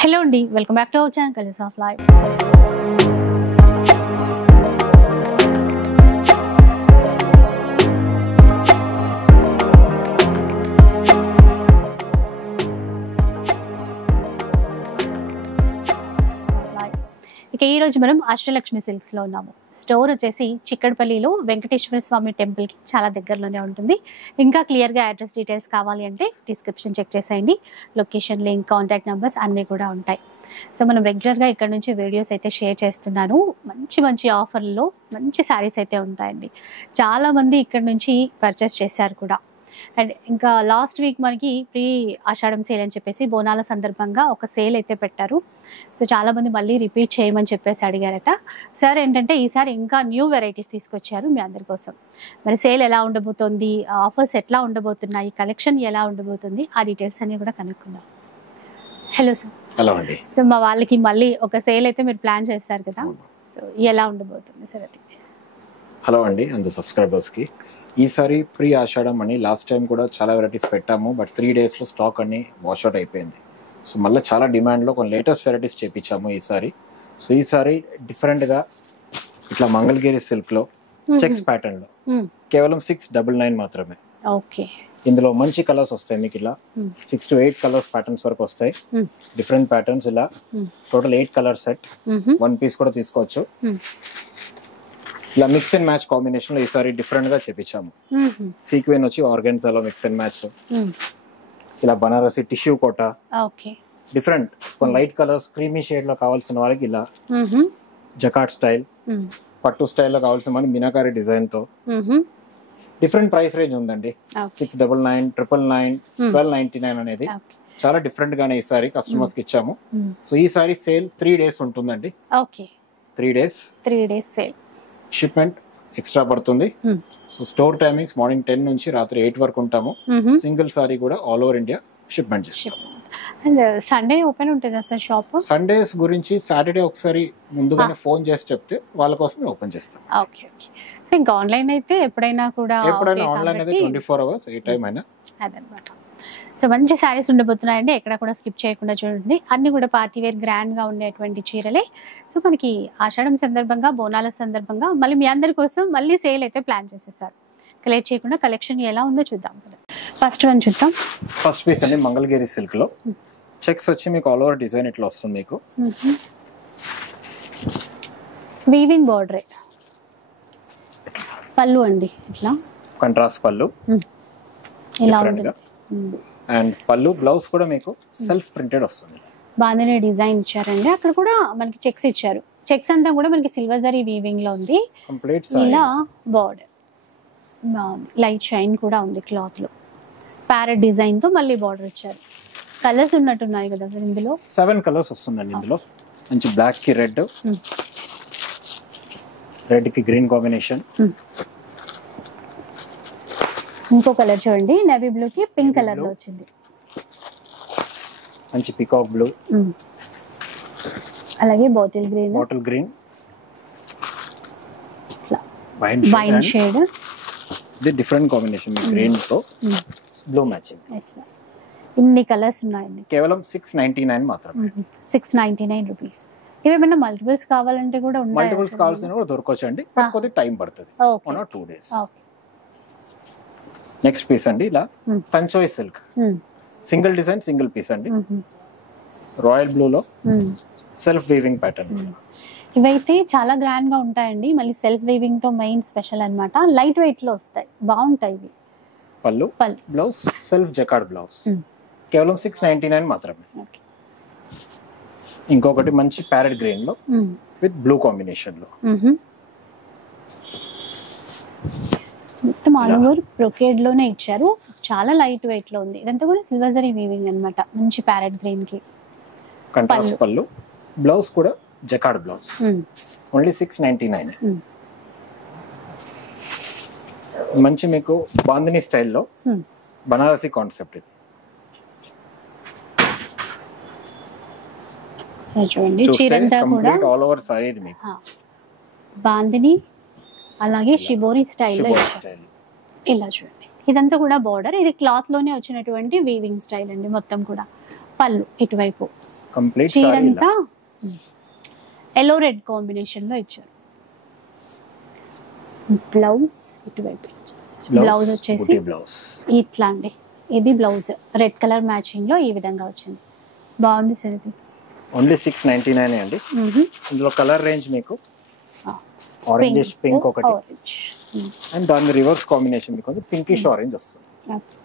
Hello అండి, welcome back to our channel colours of life. ఇక ఈ రోజు మనం అష్టలక్ష్మి సిల్క్స్ లో ఉన్నాము. స్టోర్ వచ్చేసి చిక్కడపల్లిలో వెంకటేశ్వర స్వామి టెంపుల్ కి చాలా దగ్గరలోనే ఉంటుంది. ఇంకా క్లియర్ గా అడ్రస్ డీటెయిల్స్ కావాలి అంటే డిస్క్రిప్షన్ చెక్ చేసేయండి. లొకేషన్, లింక్, కాంటాక్ట్ నెంబర్స్ అన్నీ కూడా ఉంటాయి. సో మనం రెగ్యులర్గా ఇక్కడ నుంచి వీడియోస్ అయితే షేర్ చేస్తున్నాను. మంచి మంచి ఆఫర్లలో మంచి శారీస్ అయితే ఉంటాయండి. చాలామంది ఇక్కడ నుంచి పర్చేస్ చేశారు కూడా. అండ్ ఇంకా లాస్ట్ వీక్ మనకి ప్రీ ఆషాఢం సేల్ అని చెప్పేసి బోనాల సందర్భంగా ఒక సేల్ అయితే పెట్టారు. సో చాలామంది మళ్ళీ రిపీట్ చేయమని చెప్పేసి అడిగారట. సార్ ఏంటంటే ఈసారి ఇంకా న్యూ వెరైటీస్ తీసుకొచ్చారు మీ అందరి కోసం. మరి సేల్ ఎలా ఉండబోతోంది, ఆఫర్స్ ఎట్లా ఉండబోతున్నాయి, కలెక్షన్ ఎలా ఉండబోతుంది, ఆ డీటెయిల్స్ అన్ని కూడా కనుక్కుందాం. Hello sir. హలో అండి. సో మా వాళ్ళకి మళ్ళీ ఒక సేల్ అయితే మీరు ప్లాన్ చేస్తారు కదా, సో ఎలా ఉండబోతుంది సార్ అది? హలో అండి అండ్ సబ్స్క్రైబర్స్కి. ఈసారి ప్రీ ఆషాఢం అని లాస్ట్ టైం కూడా చాలా వెరైటీస్ పెట్టాము, బట్ 3 డేస్లో స్టాక్ అన్ని వాష్అవుట్ అయిపోయింది. సో మళ్ళీ చాలా డిమాండ్లో కొన్ని లేటెస్ట్ వెరైటీస్ చేపించాము ఈసారి. సో ఈసారి డిఫరెంట్గా ఇట్లా మంగళగిరి సిల్క్లో చెక్స్ ప్యాటర్న్లో కేవలం 699 మాత్రమే. ఓకే. ఇందులో మంచి కలర్స్ వస్తాయి మీకు. ఇలా 6 to 8 కలర్స్ ప్యాటర్న్స్ వరకు వస్తాయి. డిఫరెంట్ ప్యాటర్న్స్ ఇలా టోటల్ 8 కలర్ సెట్. 1 పీస్ కూడా తీసుకోవచ్చు. ఇలా మిక్స్ అండ్ మ్యాచ్ కాంబినేషన్ లో ఈసారి డిఫరెంట్ గా చేపించాము. సీక్వెన్ వచ్చి ఆర్గాన్జాలో మిక్స్ అండ్ మ్యాచ్. ఇలా బనారసి టిష్యూ కోట, డిఫరెంట్ కొన్ని లైట్ కలర్స్ క్రీమీ షేడ్ లో కావాల్సిన వాళ్ళకి ఇలా జకాట్ స్టైల్, పట్టు స్టైల్లో కావాల్సిన వాళ్ళకి మీనాకారి డిజైన్ తో డిఫరెంట్ ప్రైస్ రేంజ్ ఉందండి. 699, 999, 1299 అనేది చాలా డిఫరెంట్ గానే ఈసారి కస్టమర్స్ కి ఇచ్చాము. సో ఈసారి సేల్ 3 డేస్ ఉంటుందండి. 3 డేస్ సేల్. షిప్మెంట్ ఎక్స్ట్రా పడుతుంది. సో స్టోర్ టైమింగ్స్ మార్నింగ్ 10 నుంచి రాత్రి 8 వరకు ఉంటాము. సింగిల్ సారీ కూడా ఆల్ ఓవర్ ఇండియా షిప్మెంట్ చేస్తాం. అండ్ సండే ఓపెన్ ఉంటుందా సార్ షాప్? సండేస్ గురించి సాటర్డే ఒకసారి ముందుగానే ఫోన్ చేసి చెప్తే వాళ్ళ కోసం ఓపెన్ చేస్తాం. Okay okay. ఇంకా ఆన్లైన్ అయితే ఎప్పుడైనా ఆన్లైన్ అయితే 24 hours ఏ టైం అయినా అదనమాట. సో మంచి శారీస్ ఉండబోతున్నాయండి, ఎక్కడ కూడా స్కిప్ చేయకుండా చూడండి. అన్ని కూడా పార్టీ వేర్ గ్రాండ్ గా ఉండేటువంటి చీరలే. సో మనకి ఆషాఢం సందర్భంగా, బోనాల సందర్భంగా మళ్ళీ మీ అందరి కోసం మళ్ళీ సేల్ అయితే ప్లాన్ చేసేసారు. లేట్ చేయకుండా కలెక్షన్ ఎలా ఉందో చూద్దాం. ఫస్ట్ వన్ చూద్దాం. ఫస్ట్ పీస్ అండి మంగళగిరి సిల్క్ లో చెక్స్ వచ్చి మీకు ఆల్ ఓవర్ డిజైన్ ఇట్లా వస్తుంది. మీకు వీవింగ్ బార్డర్, పళ్ళు అండి ఇట్లా కంట్రాస్ట్ పళ్ళు ఇలా ఉంటుంది. అండ్ పళ్ళు బ్లౌజ్ కూడా మీకు సెల్ఫ్ ప్రింటెడ్ వస్తుంది. బాగానే డిజైన్ ఇచ్చారండి. అక్కడ కూడా మనకి చెక్స్ ఇచ్చారు. చెక్స్ అంతా కూడా మనకి సిల్వర్ జరీ వీవింగ్ లో ఉంది. ఇలా బార్డర్ లైట్ షైన్ కూడా ఉంది క్లాత్ లో. ప్యారెట్ డిజైన్ తో మళ్ళీ బార్డర్ ఇచ్చారు. కలర్స్ ఉన్నట్టున్నాయి కదా సార్ ఇందులో? 7 కలర్స్ వస్తుందండి ఇందులో. మంచి బ్లాక్ కి రెడ్, రెడ్ కి గ్రీన్ కాంబినేషన్. ఇంకో కలర్ చూడండి, నేవీ బ్లూ కి పింక్ కలర్ లో వచ్చింది. మంచి పీకాక్ బ్లూ, అలాగే బాటిల్ గ్రీన్, వైన్ షేడ్. ఇది డిఫరెంట్ కాంబినేషన్ గ్రీన్ తో బ్లూ మ్యాచింగ్. ఇన్ని కలర్స్ ఉన్నాయండి. కేవలం 699 మాత్రమే. 699 రూపీస్. ఇవేమైనా మల్టిపుల్స్ కావాలంటే కూడా ఉంటాయి. మల్టిపుల్స్ కావాల్సిన కూడా దొరకవచ్చు అండి, కొద్దిగా టైం పడుతుంది. 1 or 2 days. నెక్స్ట్ పీస్ అండి ఇలా పంచోయ్ silk, single design single piece అండి. రాయల్ బ్లూ లో సెల్ఫ్ వీవింగ్ ప్యాటర్న్. ఇవైతే చాలా గ్రాండ్ గా ఉంటాయండి. మళ్ళీ సెల్ఫ్ వీవింగ్ తో మెయిన్ స్పెషల్ అన్నమాట. లైట్ వెయిట్ లో వస్తాయి, బాగుంటాయి ఇవి. పళ్ళు బ్లౌజ్ సెల్ఫ్ జకార్డ్ బ్లౌజ్. కేవలం 699 మాత్రమే. ఇంకొకటి మంచి ప్యారెట్ గ్రీన్ లో విత్ బ్లూ కాంబినేషన్ లో. మొత్తం ఆల్ ఓవర్ బ్రొకేడ్ లోనే ఇచ్చారు. చాలా లైట్ వెయిట్ లో ఉంది. ఇదంతా కూడా సిల్వర్ జరీ వీవింగ్ అన్నమాట. మంచి ప్యారెట్ గ్రీన్ కి కంట్రాస్ట్ పళ్ళు, బ్లౌజ్ కూడా జకార్డ్ బ్లౌజ్. ఓన్లీ 699. మంచి మీకు బాందిని స్టైల్లో బనారసి కాన్సెప్ట్ ఇది. చూడండి చీరంతా కూడా ఆల్ ఓవర్ సారీ ఇది మీకు బాందిని, అలాగే షిబోరి స్టైల్లో ఇలా చూడండి. ఇదంతా కూడా బార్డర్. ఇది క్లాత్ లోనే వచ్చినటువంటి వీవింగ్ స్టైల్ అండి మొత్తం కూడా. పళ్ళు ఇటువైపు కంప్లీట్ చీర సారీ అంతా ఎల్లో రెడ్ కాంబినేషన్ లో ఇచ్చారు. బ్లౌజ్ ఇటువైపు బ్లౌజ్ వచ్చేసి బ్లౌజ్ ఇట్లా అండి. ఇది బ్లౌజ్ రెడ్ కలర్ మ్యాచింగ్ లో ఈ విధంగా వచ్చింది. బాగుంది సార్ ఇది. ఓన్లీ 699 అండి. ఇందులో కలర్ రేంజ్ మీకు ఆరెంజ్ పింక్ ఒకటి అండ్ దాని రివర్స్ కాంబినేషన్ మీకు పింకిష్ ఆరెంజ్ వస్తుంది.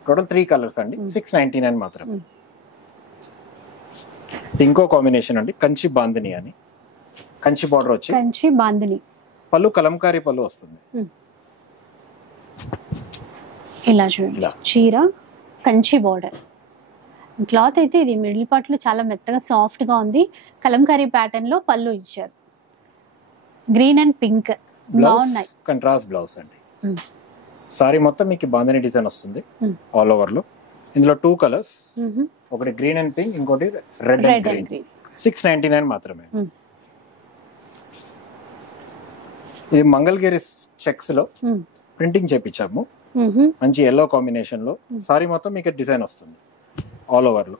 టోటల్ 3 కలర్స్ అండి. 699 మాత్రం. ఇంకో కాంబినేషన్ అండి కంచి బాందిని అని. కంచి బార్డర్ వచ్చి కంచి బాందిని, పళ్ళు కలంకారీ పళ్ళు వస్తుంది. ఇలా చూడండి చీర కంచి బార్డర్. క్లాత్ అయితే ఇది మిడిల్ పార్ట్ లో చాలా మెత్తగా సాఫ్ట్ గా ఉంది. కలంకారీ ప్యాటర్న్ లో పళ్ళు ఇచ్చారు. గ్రీన్ అండ్ పింక్ బాగున్నాయి. కంట్రాస్ట్ బ్లౌజ్ అండి. సారీ మొత్తం మీకు బాందిని డిజైన్ వస్తుంది ఆల్ ఓవర్ లో. ఇందులో 2 కలర్స్, ఒకటి గ్రీన్ అండ్ పింక్, ఇంకోటి రెడ్ అండ్ గ్రీన్. 699 మాత్రమే. ఇది మంగళగిరి చెక్స్ లో ప్రింటింగ్ చేపించాము. మంచి ఎల్లో కాంబినేషన్ లో సారీ మొత్తం మీకు డిజైన్ వస్తుంది ఆల్ ఓవర్ లో.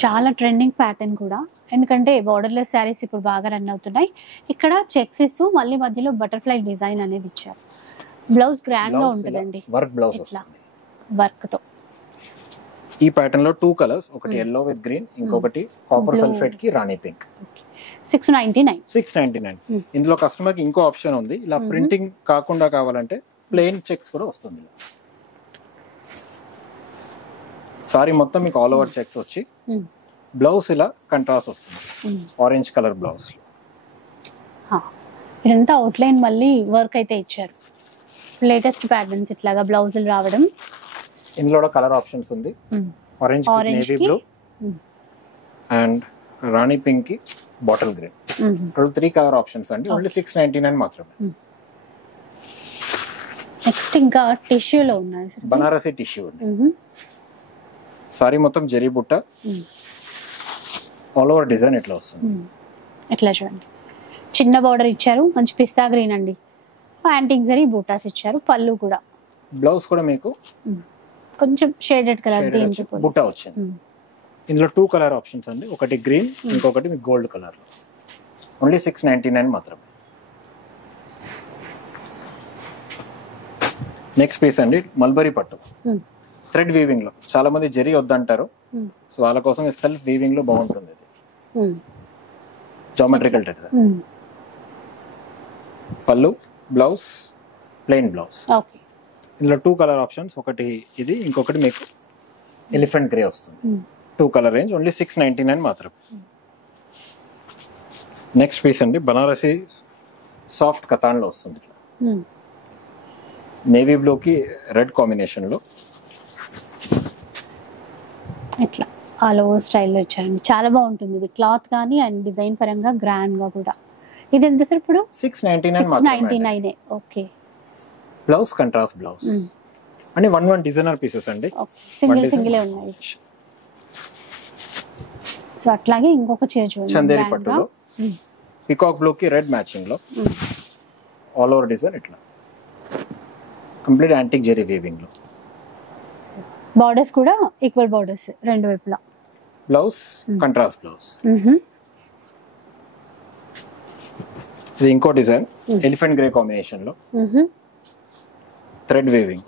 చాలా ట్రెండింగ్ ప్యాటర్న్ కూడా, ఎందుకంటే బార్డర్లెస్ శారీస్ ఇప్పుడు బాగా రన్ అవుతున్నాయి. ఇక్కడ చెక్స్ ఇస్తూ మళ్ళీ మధ్యలో బటర్ఫ్లై డిజైన్ అనేది ఇచ్చారు. బ్లౌజ్ గ్రాండ్ గా ఉంటుందండి, వర్క్ బ్లౌజ్ వస్తుంది వర్క్ తో. ఈ ప్యాటర్న్ లో 2 కలర్స్, ఒకటి ఎల్లో విత్ గ్రీన్, ఇంకొకటి కాపర్ సల్ఫేట్ కి రాణి పింక్. 699. ఇందులో కస్టమర్ కి ఇంకో ఆప్షన్ ఉంది. ఇలా ప్రింటింగ్ కాకుండా కావాలంటే ప్లెయిన్ చెక్స్ కూడా వస్తుంది. సారీ మొత్తం మీకు ఆల్ ఓవర్ చెక్స్ వచ్చి బ్లౌజ్ ఇలా కంట్రాస్ట్ వస్తుంది. Orange colour blouse. ఇదంతా అవుట్లైన్ మళ్ళీ వర్క్ అయితే ఇచ్చారు. లేటెస్ట్ ప్యాటర్న్స్ ఇట్లాగా బ్లౌజులు రావడం. ఇందులో కూడా కలర్ ఆప్షన్స్ ఉంది. Orange navy blue and rani pink కి bottle green. Total 3 colour options అండి. ఓన్లీ 699 మాత్రమే. నెక్స్ట్ ఇంకా టిష్యూలో ఉన్నాయి బనారసి టిష్యూ. సారీ మొత్తం జరీ బుట్ట ఆల్ ఓవర్ డిజైన్ ఇట్లా వస్తుంది. ఇట్లా చూడండి చిన్న బార్డర్ ఇచ్చారు. మంచి పిస్తా గ్రీన్ అండి. యాంటిక్ జరీ బూటాస్ ఇచ్చారు. పళ్ళు కూడా బ్లౌజ్ కూడా మీకు కొంచెం షేడెడ్ కలర్ బుట్ట వచ్చింది. ఇందులో 2 కలర్ ఆప్షన్స్ అండి. ఒకటి గ్రీన్, ఇంకొకటి మీకు గోల్డ్ కలర్. ఓన్లీ 699 మాత్రమే. నెక్స్ట్ పీస్ అండి మల్బరీ పట్టు థ్రెడ్ వీవింగ్ లో. చాలా మంది జరీ వద్దంటారు, సో వాళ్ళ కోసం సెల్ఫ్ వీవింగ్ లో బాగుంటుంది. Geometrical type. పళ్ళు, బ్లౌజ్ ప్లెయిన్ బ్లౌజ్. ఇందులో 2 కలర్ ఆప్షన్స్. ఒకటి ఇది, ఇంకొకటి మీకు ఎలిఫెంట్ గ్రే వస్తుంది. 2 కలర్ రేంజ్. ఓన్లీ 699 మాత్రం. నెక్స్ట్ పీస్ అండి బనారసి సాఫ్ట్ కతాన్ లో వస్తుంది. నేవీ బ్లూ కి రెడ్ కాంబినేషన్ లో ఇట్లా ఆల్ ఓవర్ స్టైల్లో ఇచ్చారండి. చాలా బాగుంటుంది ఇది క్లాత్ కానీ అండ్ డిజైన్ పరంగా గ్రాండ్ గా కూడా. ఇది ఎంత సార్ ఇప్పుడు? 699. ఓకే. బ్లౌజ్ కంట్రాస్ట్ బ్లౌజ్ అంటే 1 డిజైనర్ పీసెస్ అండి. సింగిల్ ఉన్నాయి. సో అట్లాగే ఇంకొక చీర చూడండి చందేరి పట్టులో పికాక్ బ్లూ కి రెడ్ మ్యాచింగ్ లో ఆల్ ఓవర్ డిజైన్ ఇట్లా కంప్లీట్ యాంటిక్ జెరీ వీవింగ్ లో. బార్డర్స్ కూడా ఈక్వల్ బార్డర్స్ రెండు వైపులా. Blouse contrast blouse. ఇది ఇంకో డిజైన్ ఎలిఫెంట్ గ్రే కాంబినేషన్ లో థ్రెడ్ వీవింగ్.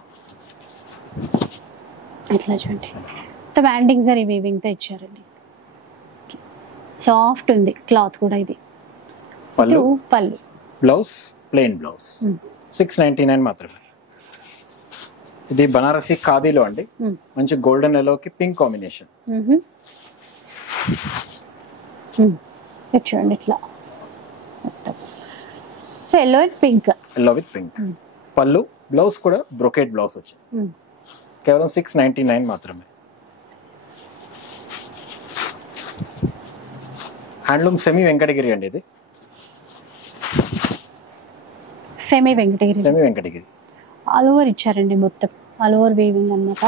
ఇట్లా చూడండి మొత్తం యాంటిక్ జరీ వీవింగ్ తో ఇచ్చారండి. సాఫ్ట్ ఉంది క్లాత్ కూడా. ఇది పళ్ళు, బ్లౌజ్ ప్లెయిన్ బ్లౌజ్. 699 మాత్రమే. ఇది బనారసి ఖాదీలో అండి. మంచి గోల్డెన్ ఎల్లో కి పింక్ కాంబినేషన్. చూడండి ఇట్లా so yellow with pink. Yellow with pink. పళ్ళు, బ్లౌజ్ కూడా బ్రొకేట్ బ్లౌజ్ వచ్చింది. కేవలం 699 మాత్రమే. హ్యాండ్లూమ్ సెమీ వెంకటగిరి అండి. ఇది సెమీ వెంకటగిరి ఆల్ ఓవర్ ఇచ్చారండి. మొత్తం ఆల్ ఓవర్ వీవింగ్ అన్నమాట.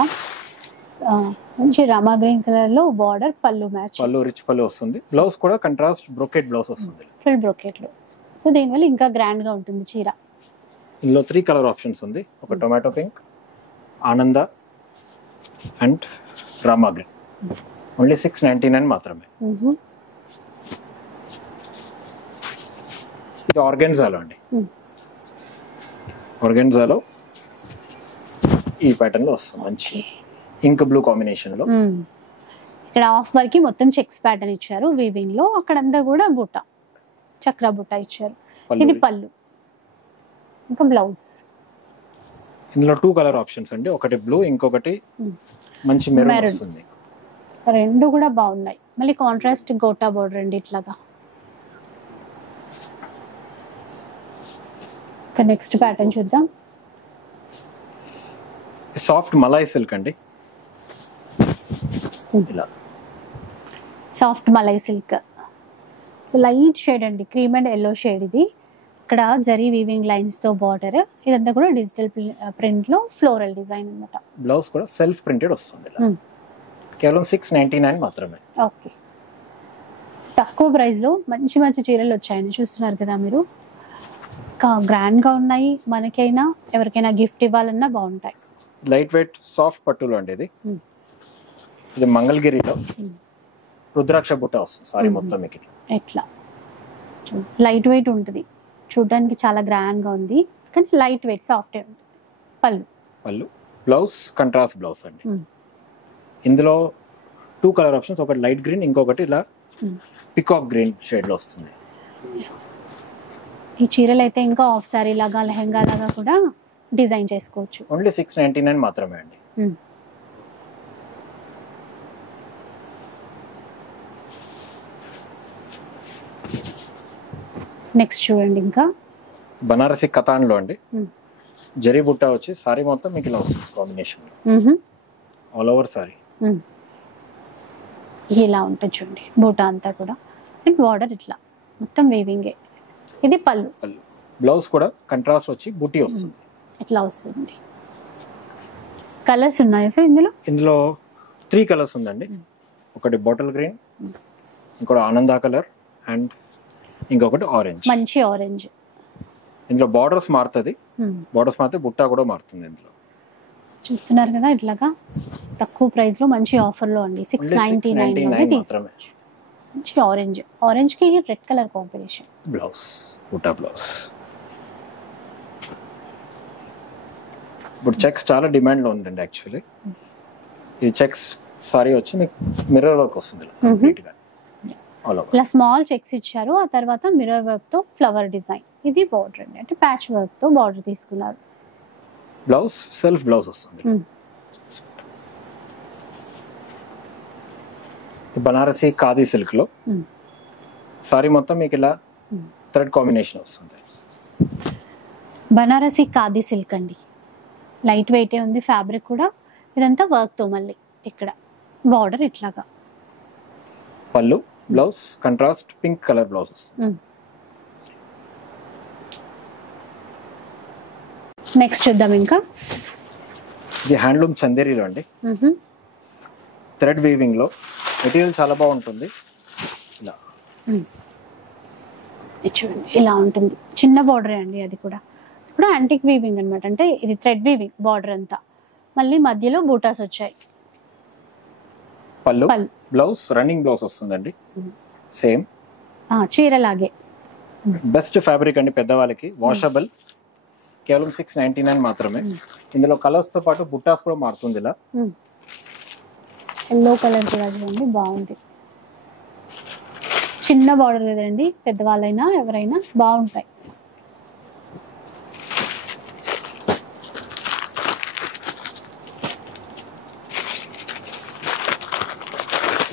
మంచి రామా గ్రీన్ కలర్ లో బార్డర్, పళ్ళు మ్యాచ్. పళ్ళు రిచ్ పళ్ళు వస్తుంది. బ్లౌజ్ కూడా కంట్రాస్ట్ బ్రొకేట్ బ్లౌజ్ వస్తుంది. ఫుల్ బ్రొకేట్ లో. సో దీనివల్ల ఇంకా గ్రాండ్ గా ఉంటుంది చీర. ఇందులో 3 కలర్ ఆప్షన్స్ ఉంది. ఒక టొమాటో పింక్, ఆనంద అండ్ రామా గ్రీన్. ఓన్లీ 699 మాత్రమే. ఇది ఆర్గెన్జాలో అండి. ఆర్గెన్జాలో ఈ ప్యాటర్న్ లో వస్తుంది మంచి ఇంక్ బ్లూ కాంబినేషన్ లో. ఇక్కడ ఆఫ్ వర్క్ మొత్తం చెక్స్ ప్యాటర్న్ ఇచ్చారు వీవింగ్ లో, అక్కడంతా కూడా బుట్ట చక్ర బుట్ట ఇచ్చారు. ఇది పళ్ళు, ఇంకా బ్లౌజ్. ఇందులో 2 కలర్ ఆప్షన్స్ అండి, ఒకటి బ్లూ, ఇంకొకటి మంచి మెరూన్ వస్తుంది. రెండు కూడా బాగున్నాయి. మళ్ళీ కాంట్రాస్ట్ గోటా బోర్డర్ అండి ఇట్లాగా. నెక్స్ట్ ప్యాటర్న్ చూద్దాం. సాఫ్ట్ మలాయ్ సిల్క్ అండి, ఇలా soft malai silk. So light shade అండి, క్రీమ్ అండ్ ఎల్లో షేడ్. ఇది ఇక్కడ జరీ వీవింగ్ లైన్స్ తో బార్డర్, ఇదంతా కూడా డిజిటల్ ప్రింట్ లో ఫ్లోరల్ డిజైన్ అన్నమాట. బ్లౌజ్ కూడా సెల్ఫ్ ప్రింటెడ్ వస్తుంది, కేవలం 699 మాత్రమే. ఓకే, తక్కువ ప్రైస్ లో మంచి మంచి చీరలు వచ్చాయండి, చూస్తున్నారు కదా మీరు. గ్రాండ్ గా ఉన్నాయి, మనకైనా ఎవరికైనా గిఫ్ట్ ఇవ్వాలన్నా బాగుంటాయి. లైట్ వెయిట్ సాఫ్ట్ పట్టులో అండి ఇది. ఇది మంగళగిరిలో రుద్రాక్ష బుట్ట వస్తుంది సారీ మొత్తం మీకు ఎట్లా. లైట్ వెయిట్ ఉంటుంది, చూడడానికి చాలా గ్రాండ్ గా ఉంది, కానీ లైట్ వెయిట్ సాఫ్ట్ ఉంటుంది. పళ్ళు బ్లౌజ్ కంట్రాస్ట్ బ్లౌజ్ అండి. ఇందులో 2 కలర్ ఆప్షన్స్, ఒకటి లైట్ గ్రీన్, ఇంకొకటి ఇలా పికాక్ గ్రీన్ షేడ్ లో వస్తుంది. ఈ చీరలు అయితే ఇంకా ఆఫ్ సారీ లాగా లెహంగా లాగా కూడా డిజైన్ చేసుకోవచ్చు. ఓన్లీ 699 మాత్రమే అండి. నెక్స్ట్ చూడండి, ఇంకా బనారసి కతాన్ లో అండి, జరీ బుట్ట వచ్చి సారీ మొత్తం మీకు ఇలా వస్తుంది కాంబినేషన్, ఆల్ ఓవర్ సారీ ఇలా ఉంటుంది చూడండి. బూటా అంతా కూడా అండ్ బార్డర్ ఇట్లా మొత్తం వీవింగే. ఇది పళ్ళు. బ్లౌజ్ కూడా కంట్రాస్ట్ వచ్చి బుట్టి వస్తుంది, ఇట్లా వస్తుంది. కలర్స్ ఉన్నాయి సార్ ఇందులో? ఇందులో 3 కలర్స్ ఉందండి. ఒకటి బాటిల్ గ్రీన్, ఇంకోటి ఆనంద కలర్, అండ్ ఇంకొకటి ఆరెంజ్, మంచి ఆరెంజ్. ఇందులో బార్డర్స్ మారుతుంది, బార్డర్స్ మారితే బుట్ట కూడా మారుతుంది. ఇందులో చూస్తున్నారు కదా, ఇట్లాగా తక్కువ ప్రైస్ లో మంచి ఆఫర్ లో అండి. 699 మాత్రమే. మంచి ఆరెంజ్, ఆరెంజ్ కి రెడ్ కలర్ కాంబినేషన్. బ్లౌజ్ బుట్ట బ్లౌజ్. ఇప్పుడు చెక్స్ చాలా డిమాండ్ లో ఉందండి యాక్చువల్లీ. ఈ చెక్స్ సారీ వచ్చి మీకు మిర్రర్ వర్క్ వస్తుంది కంప్లీట్ గా. ఇలా స్మాల్ చెక్స్ ఇచ్చారు, ఆ తర్వాత మిర్రర్ వర్క్ తో ఫ్లవర్ డిజైన్. ఇది బార్డర్ అండి, అంటే ప్యాచ్ వర్క్ తో బార్డర్ తీసుకున్నారు. బ్లౌజ్ సెల్ఫ్ బ్లౌజ్ వస్తుంది. బనారసి ఖాదీ సిల్క్ లో సారీ మొత్తం మీకు ఇలా థ్రెడ్ కాంబినేషన్ వస్తుంది. బనారసి ఖాదీ సిల్క్ అండి, లైట్ వెయిట్ ఉంది ఫ్యాబ్రిక్ కూడా. ఇదంతా వర్క్ తో మళ్ళీ ఇక్కడ బార్డర్ ఇట్లాగా. పళ్ళు, blouse contrast pink colour blouse వస్తుంది. నెక్స్ట్ చూద్దాం. ఇంకా ఇది హ్యాండ్లూమ్ చందేరీలో అండి, థ్రెడ్ వీవింగ్ లో. మెటీరియల్ చాలా బాగుంటుంది. ఇలా చూడండి, ఇలా ఉంటుంది. చిన్న బార్డర్ అండి, అది కూడా ఇప్పుడు యాంటిక్ వీవింగ్ అనమాట. అంటే ఇది థ్రెడ్ వీవింగ్ బార్డర్ అంతా, మళ్ళీ మధ్యలో బూటాస్ వచ్చాయి. పళ్ళు, బ్లౌజ్ రన్నింగ్ బ్లౌజ్ వస్తుందండి, సేమ్ చీరలాగే. బెస్ట్ ఫ్యాబ్రిక్ అండి పెద్దవాళ్ళకి, వాషబుల్. కేవలం 699 మాత్రమే. ఇందులో కలర్స్ తో పాటు బుట్టాస్ కూడా మారుతుంది. ఇలా ఎల్లో కలర్ కూడా చూడండి, బాగుంది. చిన్న బార్డర్ కదండి, పెద్దవాళ్ళైనా ఎవరైనా బాగుంటాయి.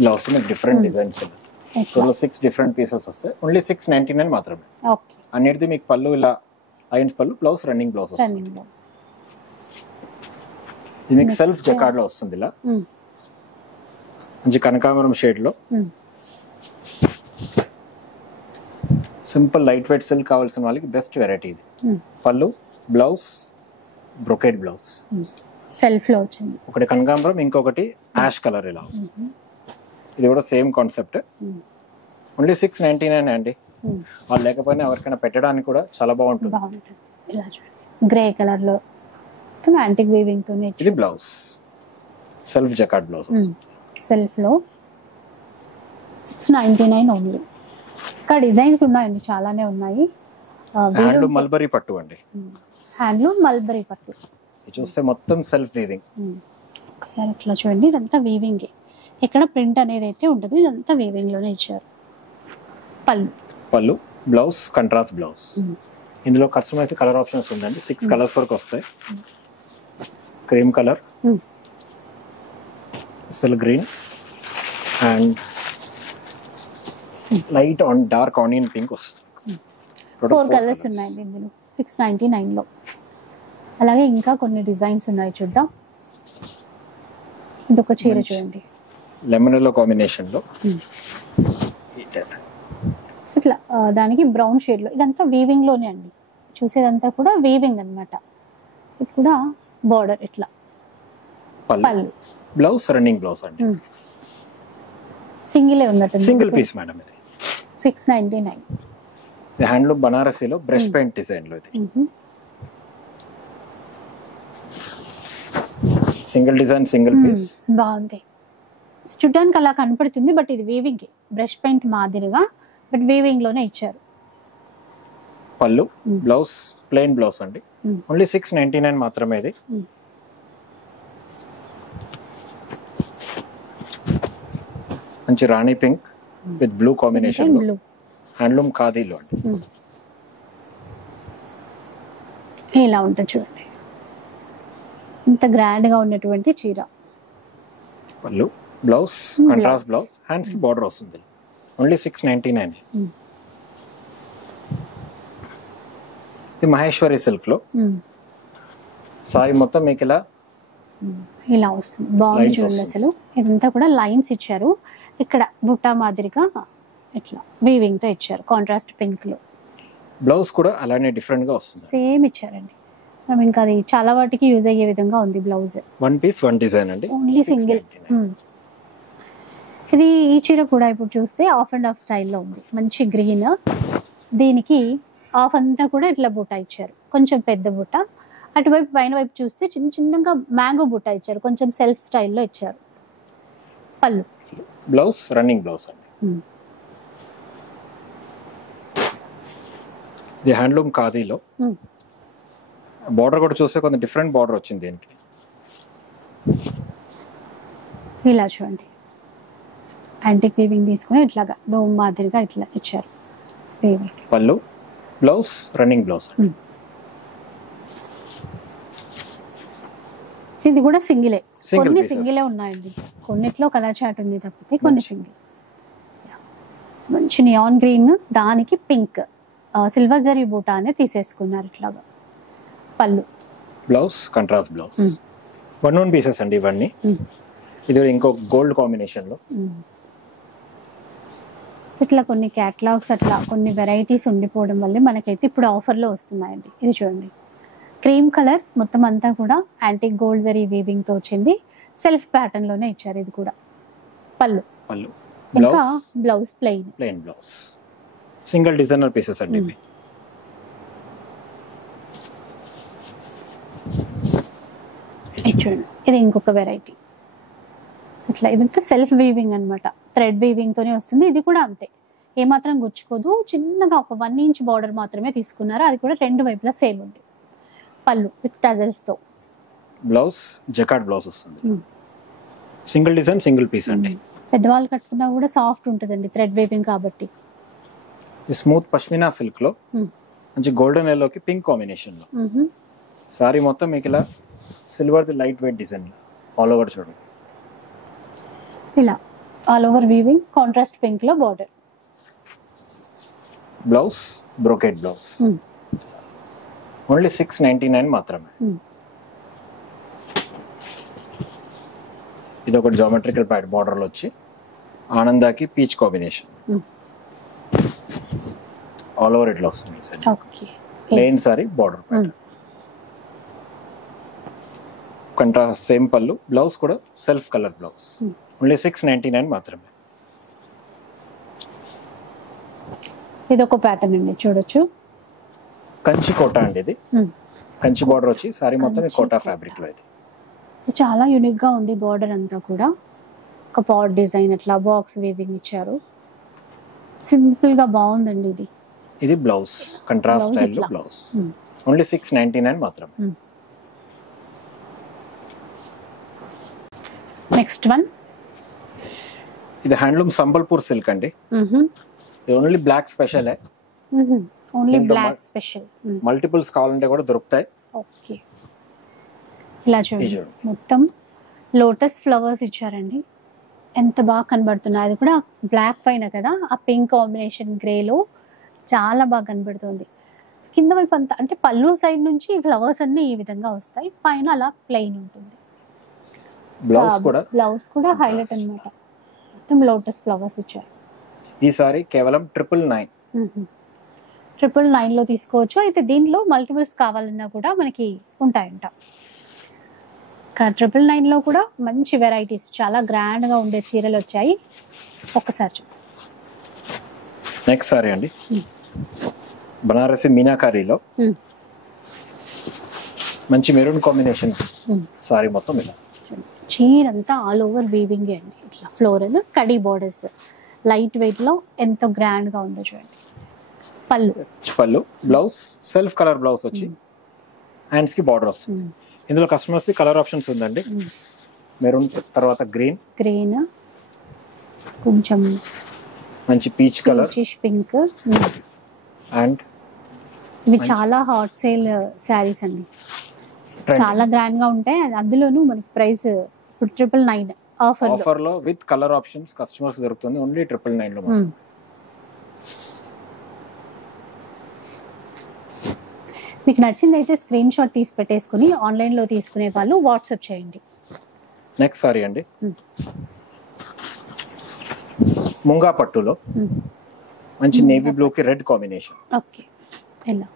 ఇలా వస్తుంది డిఫరెంట్ డిజైన్స్. 6 డిఫరెంట్ పీసెస్ వస్తాయి, ఓన్లీ 699 మాత్రమే. అన్నిటిది మీకు పళ్ళు ఇలా లైన్స్ పళ్ళు, బ్లౌజ్ రన్నింగ్ బ్లౌజ్ వస్తుంది. ఇది మీకు సెల్ఫ్ జకార్డ్ లో వస్తుంది. ఇలా మంచి కనకాంబరం షేడ్ లో సింపుల్ లైట్ వెయిట్ సిల్క్ కావాల్సిన వాళ్ళకి బెస్ట్ వెరైటీ ఇది. పళ్ళు, బ్లౌజ్ బ్రొకేట్ బ్లౌజ్ సెల్ఫ్ లో వచ్చింది. ఒకటి కనకాంబరం, ఇంకొకటి యాష్ కలర్ ఇలా వస్తుంది. ఇది కూడా సేమ్ కాన్సెప్ట్, ఓన్లీ 699 అండి. వాళ్ళు లేకపోయినా ఎవరికైనా పెట్టడానికి కూడా చాలా బాగుంటుంది. ఇలా చూడండి, గ్రే కలర్ లో యాంటిక్ వీవింగ్ తో. ఇది blouse self jacquard blouse, self లో 699 ఓన్లీ. ఇంకా డిజైన్స్ ఉన్నాయండి, చాలానే ఉన్నాయి. హ్యాండ్లూమ్ మల్బరీ పట్టు అండి. హ్యాండ్లూమ్ మల్బరీ పట్టు. ఇది చూస్తే మొత్తం సెల్ఫ్ వీవింగ్. ఒకసారి అట్లా చూడండి, ఇదంతా వీవింగ్. ఇక్కడ ప్రింట్ అనేది అయితే ఉంటుంది, ఇదంతా వీవింగ్ లోనే ఇచ్చారు. Pallu, blouse contrast blouse. ఇందులో కస్టమర్ అయితే కలర్ ఆప్షన్స్ ఉందండి. 6 కలర్స్ వరకు వస్తాయి. క్రీమ్ కలర్, సిల్ green and light on dark onion pink వస్తుంది. 4 కలర్స్ ఉన్నాయండి ఇందులో 699 లో. అలాగే ఇంకా కొన్ని డిజైన్స్ ఉన్నాయి, చూద్దాం. ఇదొక చీర చూడండి, లెమన్ ఎల్లో కాంబినేషన్ లో. ఇట్లా దానికి బ్రౌన్ షేడ్ లో. ఇదంతా వీవింగ్ లోనే అండి, చూసేదంతా కూడా వీవింగ్ అన్నమాట. ఇది కూడా బార్డర్ ఇట్లా. పళ్ళు, బ్లౌజ్ రన్నింగ్ బ్లౌజ్ అండి. సింగిల్ ఉన్నట్టు, సింగిల్ పీస్ మేడం. ఇది 699. హ్యాండ్లూమ్ బనారసీలో బ్రష్ పెయింట్ డిజైన్ లో. ఇది సింగిల్ డిజైన్, సింగిల్ పీస్. బాగుంది, చూడ్డానికి అలా కనపడుతుంది, బట్ ఇది వీవింగ్, బ్రష్ పెయింట్ మాదిరిగా, బట్ వీవింగ్ లోనే ఇచ్చారు. పళ్ళు, బ్లౌజ్ ప్లెయిన్ బ్లౌజ్ అండి. ఓన్లీ 699 మాత్రమే. ఇది మంచి రాణి పింక్ విత్ బ్లూ కాంబినేషన్ లో. హ్యాండ్లూమ్ ఖాదీలో అండి. ఇలా ఉంటుంది చూడండి, ఇంత గ్రాండ్ గా ఉన్నటువంటి చీర. పళ్ళు, బ్లౌజ్ కంట్రాస్ట్ బ్లౌజ్, హ్యాండ్స్ కి బార్డర్ వస్తుంది. ఓన్లీ 699. ఇది మహేశ్వరి సిల్క్ లో. సారీ మొత్తం మీకు ఇలా వస్తుంది, బాగుంది చూడండి. అసలు ఇదంతా కూడా లైన్స్ ఇచ్చారు, ఇక్కడ బుట్టా మాదిరిగా ఇట్లా వీవింగ్ తో ఇచ్చారు, కాంట్రాస్ట్ పింక్ లో. బ్లౌజ్ కూడా అలానే డిఫరెంట్ గా వస్తుంది, సేమ్ ఇచ్చారండి. ఇంకా అది చాలా వాటికి యూజ్ అయ్యే విధంగా ఉంది. బ్లౌజ్ 1 పీస్ 1 డిజైన్ అండి, ఓన్లీ సింగిల్. ఇది ఈ చీర కూడా ఇప్పుడు చూస్తే ఆఫ్ అండ్ ఆఫ్ స్టైల్లో ఉంది, మంచి గ్రీన్. దీనికి ఆఫ్ అంతా కూడా ఇట్లా బుట్ట ఇచ్చారు, కొంచెం పెద్ద బుట్ట. అటువైపు పైన వైపు చూస్తే చిన్న చిన్నగా మ్యాంగో బుట్ట ఇచ్చారు, కొంచెం సెల్ఫ్ స్టైల్లో ఇచ్చారు. పళ్ళు, బ్లౌజ్ రన్నింగ్ బ్లౌజ్ అండి. ఇది హ్యాండ్లూమ్ ఖాదీలో. బార్డర్ కూడా చూస్తే కొంచెం డిఫరెంట్ బార్డర్ వచ్చింది దీనికి. ఇలా చూడండి, యాంటిక్ వీవింగ్ తీసుకుని ఇట్లాగా డోమ్ మాదిరిగా ఇట్లా ఇచ్చారు. Pallu, blouse running blouse. ఇది కూడా సింగిలే, కొన్ని సింగిలే ఉన్నాయండి. కొన్నిట్లో కలర్ చాట్ ఉంది తప్పితే కొన్ని సింగిల్. మంచి నియాన్ గ్రీన్, దానికి పింక్ సిల్వర్ జరీ బూటా అనేది తీసేసుకున్నారు ఇట్లాగా. పళ్ళు, బ్లౌజ్ కంట్రాస్ట్ బ్లౌజ్. 1 పీసెస్ అండి ఇవన్నీ. ఇది ఇంకో గోల్డ్ కాంబినేషన్ లో. ఇట్లా కొన్ని క్యాటలాగ్స్, అట్లా కొన్ని వెరైటీస్ ఉండిపోవడం వల్ల మనకైతే ఇప్పుడు ఆఫర్లో వస్తున్నాయండి. ఇది చూడండి, క్రీమ్ కలర్ మొత్తం అంతా కూడా యాంటిక్ గోల్డ్ జరీ వీవింగ్ తో వచ్చింది, సెల్ఫ్ ప్యాటర్న్ లోనే ఇచ్చారు. ఇది కూడా పళ్ళు, ఇంకా blouse plain blouse. Single designer pieces అండి ఇవి. చూడండి, ఇది ఇంకొక వెరైటీ. ఇట్లా ఇదంతా సెల్ఫ్ వీవింగ్ అన్నమాట, థ్రెడ్ వీవింగ్ తోనే వస్తుంది. ఇది కూడా అంతే, ఏమాత్రం గుచ్చుకోదు. చిన్నగా ఒక 1 ఇంచ్ బార్డర్ మాత్రమే తీసుకున్నారు, అది కూడా 2 వైపులా సేమ్ ఉంది. పళ్ళు విత్ టజల్స్ తో. బ్లౌజ్ జకార్డ్ బ్లౌజ్ వస్తుంది. సింగిల్ డిజైన్, సింగిల్ పీస్ అండి. పెద్దవాళ్ళు కట్టుకున్నా కూడా సాఫ్ట్ ఉంటుందండి, థ్రెడ్ వీవింగ్ కాబట్టి. స్మూత్ పష్మినా సిల్క్ లో మంచి గోల్డెన్ ఎల్లోకి పింక్ కాంబినేషన్ లో. సారీ మొత్తం మీకు ఇలా silver the light weight design all over చూడండి. ఇలా all over weaving, contrast pink లో border. Blouse brocade blouse. Only 699 మాత్రమే. ఇది ఒక జామెట్రికల్ ప్యాడ్ బార్డర్ లో వచ్చి ఆనందాకి పీచ్ కాంబినేషన్. ఆల్ ఓవర్ ఇట్లా వస్తుంది. Plain sari border pattern. Contrast same పళ్ళు, బ్లౌజ్ కూడా సెల్ఫ్ కలర్ బ్లౌజ్. ఓన్లీ 699 మాత్రమే. ఇది ఒక ప్యాటర్న్ అండి, చూడొచ్చు. కంచి కోటా అండి. ఇది కంచి బార్డర్ వచ్చి సారీ మొత్తం కోటా ఫ్యాబ్రిక్ లో. ఇది చాలా యూనిక్ గా ఉంది, బార్డర్ అంతా కూడా ఒక పాట్ డిజైన్, అట్లా బాక్స్ వీవింగ్ ఇచ్చారు. సింపుల్ గా బాగుందండి. ఇది ఇది బ్లౌజ్ కంట్రాస్ట్ Blouse స్టైల్ ఇట్లా. బ్లౌజ్ ఓన్లీ 699 మాత్రం. నెక్స్ట్ వన్ ఇది హ్యాండ్లూమ్ సంబల్పూర్ సిల్క్ అండి. ఇది ఓన్లీ బ్లాక్ స్పెషల్. ఓన్లీ దీంట్లో బ్లాక్ స్పెషల్. మల్టిపుల్స్ కావాలంటే కూడా దొరుకుతాయి. ఓకే, ఇలా చూడండి చూడండి. మొత్తం లోటస్ ఫ్లవర్స్ ఇచ్చారండి, ఎంత బాగా కనబడుతున్నాయి. అది కూడా బ్లాక్ పైన కదా, ఆ పింక్ కాంబినేషన్ గ్రేలో చాలా బాగా కనబడుతుంది. కింద వైపు అంతా అంటే పళ్ళు సైడ్ నుంచి ఫ్లవర్స్ అన్ని ఈ విధంగా వస్తాయి, పైన అలా ప్లెయిన్ ఉంటుంది. బ్లౌజ్ కూడా హైలైట్ అన్నమాట, మొత్తం లోటస్ ఫ్లవర్స్ ఇచ్చారు. ఈ సారీ కేవలం 999. 999 లో తీసుకోవచ్చు. అయితే దీనిలో మల్టిపుల్స్ కావాలన్నా కూడా మనకి ఉంటాయంట. 999 లో కూడా మంచి వెరైటీస్, చాలా గ్రాండ్ గా ఉండే చీరలు వచ్చాయి. ఒక్కసారి చూ. నెక్స్ట్ సారీ అండి బనారసి మీనాకారీలో మంచి మెరూన్ కాంబినేషన్ సారీ మొత్తం ఇలా. చీర అంతా ఆల్ ఓవర్ వీవింగ్ అండి, ఇట్లా floral khadi borders, light weight లో ఎంతో గ్రాండ్ గా ఉందో చూడండి. పళ్ళు బ్లౌజ్ సెల్ఫ్ కలర్ బ్లౌజ్ వచ్చి హ్యాండ్స్ కి బార్డర్ వస్తుంది. ఇందులో కస్టమర్స్ కి కలర్ ఆప్షన్స్ ఉందండి. మెరూన్ తర్వాత గ్రీన్, కొంచెం మంచి పీచ్ కలర్, పింక్. అండ్ ఇవి చాలా హాట్ సేల్ శారీస్ అండి, చాలా గ్రాండ్ గా ఉంటాయి. అందులోనూ మనకి ప్రైస్ ఇప్పుడు 999 ఆఫర్ లో విత్ కలర్ ఆప్షన్స్ కస్టమర్స్ దొరుకుతుంది ఓన్లీ 999 లో. మీకు నచ్చింది అయితే స్క్రీన్ షాట్ తీసి పెట్టేసుకుని ఆన్లైన్ లో తీసుకునే వాళ్ళు వాట్సాప్ చేయండి. నెక్స్ట్ సారీ అండి ముంగా పట్టులో మంచి నేవీ బ్లూ కి రెడ్ కాంబినేషన్. ఓకే, ఎలా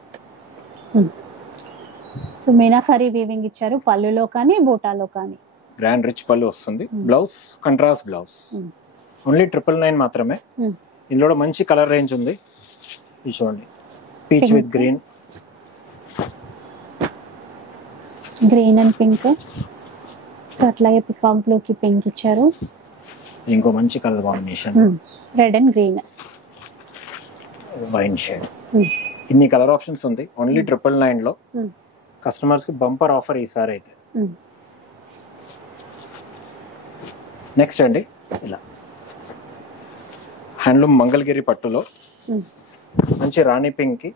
సో మీనాకారీ వీవింగ్ ఇచ్చారు, పళ్ళులో కానీ బూటాలో కానీ. గ్రాండ్ రిచ్ పళ్ళు వస్తుంది. బ్లౌజ్ కంట్రాస్ట్ బ్లౌజ్ ఓన్లీ 999 మాత్రమే. ఇందులో కూడా మంచి కలర్ రేంజ్ ఉంది. ఇది చూడండి, peach with green, green and pink. So అట్లాగే పికాక్ బ్లూ కి పింక్ ఇచ్చారు. ఇంకో మంచి colour combination red and green, wine shade. ఇన్ని కలర్ ఆప్షన్స్ ఉంది ఓన్లీ 999 లో. కస్టమర్స్ కి బంపర్ ఆఫర్ ఈసారి అయితే. నెక్స్ట్ అండి ఇలా హ్యాండ్లూమ్ మంగళగిరి పట్టులో మంచి రాణి పింక్ కి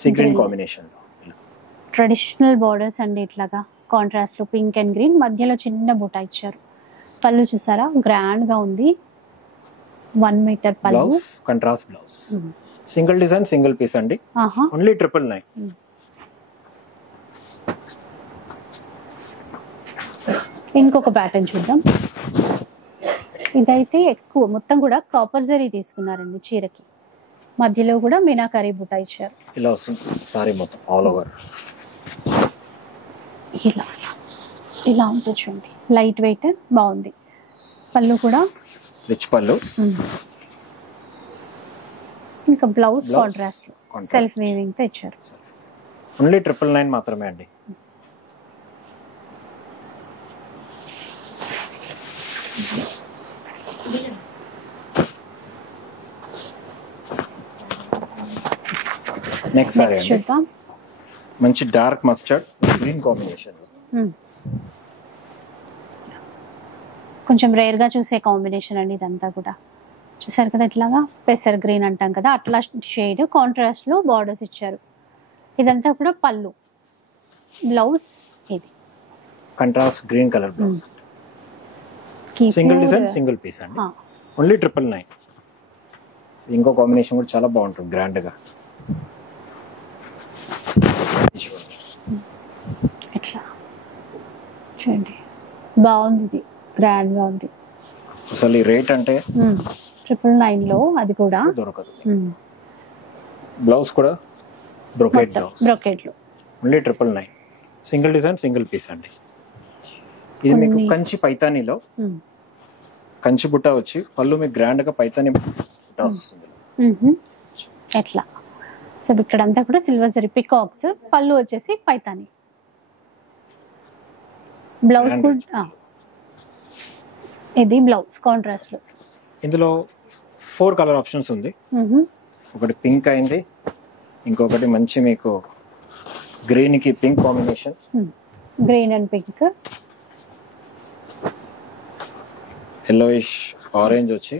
sea green combination. Traditional borders అండి, ఇట్లాగా కాంట్రాస్ట్ లో పింక్ అండ్ గ్రీన్, మధ్యలో చిన్న బూటా ఇచ్చారు. పళ్ళు చూసారా గ్రాండ్ గా ఉంది, 1 metre pallu. Contrast blouse, single design single piece అండి, ఓన్లీ 999. ఇంకొక ప్యాటర్న్ చూద్దాం. ఇదైతే ఎక్కువ మొత్తం కూడా కాపర్ జరీ తీసుకున్నారండి చీరకి, మధ్యలో కూడా మీనాకారీ బుట్ట ఇచ్చారు. ఇలా వస్తుంది సారీ మొత్తం ఆల్ ఓవర్. ఇలా ఉంటుంది చూడండి, లైట్ వెయిట్ బాగుంది. పళ్ళు కూడా రిచ్ పళ్ళు, ఇంకా బ్లౌజ్ కాంట్రాస్ట్ సెల్ఫ్ వీవింగ్ తో ఇచ్చారు. ఓన్లీ 999 మాత్రమే అండి. నెక్స్ట్ సారీ చూద్దాం. మంచి డార్క్ మస్టర్డ్ గ్రీన్ కాంబినేషన్. కొంచెం రేర్ గా చూసే కాంబినేషన్ అండి ఇదంతా కూడా. చూసారు కదా, ఇట్లాగా పెసర్ గ్రీన్ అంటాం కదా, అట్లా షేడ్ కాంట్రాస్ట్ లో బార్డర్స్ ఇచ్చారు. ఇదంతా కూడా పళ్ళు, బ్లౌజ్ ఇది contrast green colour blouse, single design single piece అండి, ఓన్లీ 999. ఇంకో కాంబినేషన్ కూడా చాలా బాగుంటుంది గ్రాండ్ గా. ఎట్లా చూడండి, బాగుంది, గ్రాండ్ గా ఉంది. అసలు ఈ రేట్ అంటే 999 లో అది కూడా దొరకదు. బ్లౌజ్ కూడా బ్రొకేట్ బ్లౌజ్, బ్రొకేట్ లో only 999. Single design single piece అండి. ఇది మీకు కంచి పైతానీలో కంచి బుట్ట వచ్చి పళ్ళు మీకు గ్రాండ్ గా పైతానీ బుట్ట వస్తుంది. ఎట్లా సో ఇక్కడ అంతా కూడా సిల్వర్ జరీ పికాక్స్, పళ్ళు వచ్చేసి పైతానీ, బ్లౌజ్ కూడా ఇది బ్లౌజ్ కాంట్రాస్ట్ లో. ఇందులో 4 కలర్ ఆప్షన్స్ ఉంది. ఒకటి పింక్ అయింది, ఇంకొకటి మంచి మీకు గ్రీన్ కి pink combination, green and pink, yellowish orange వచ్చి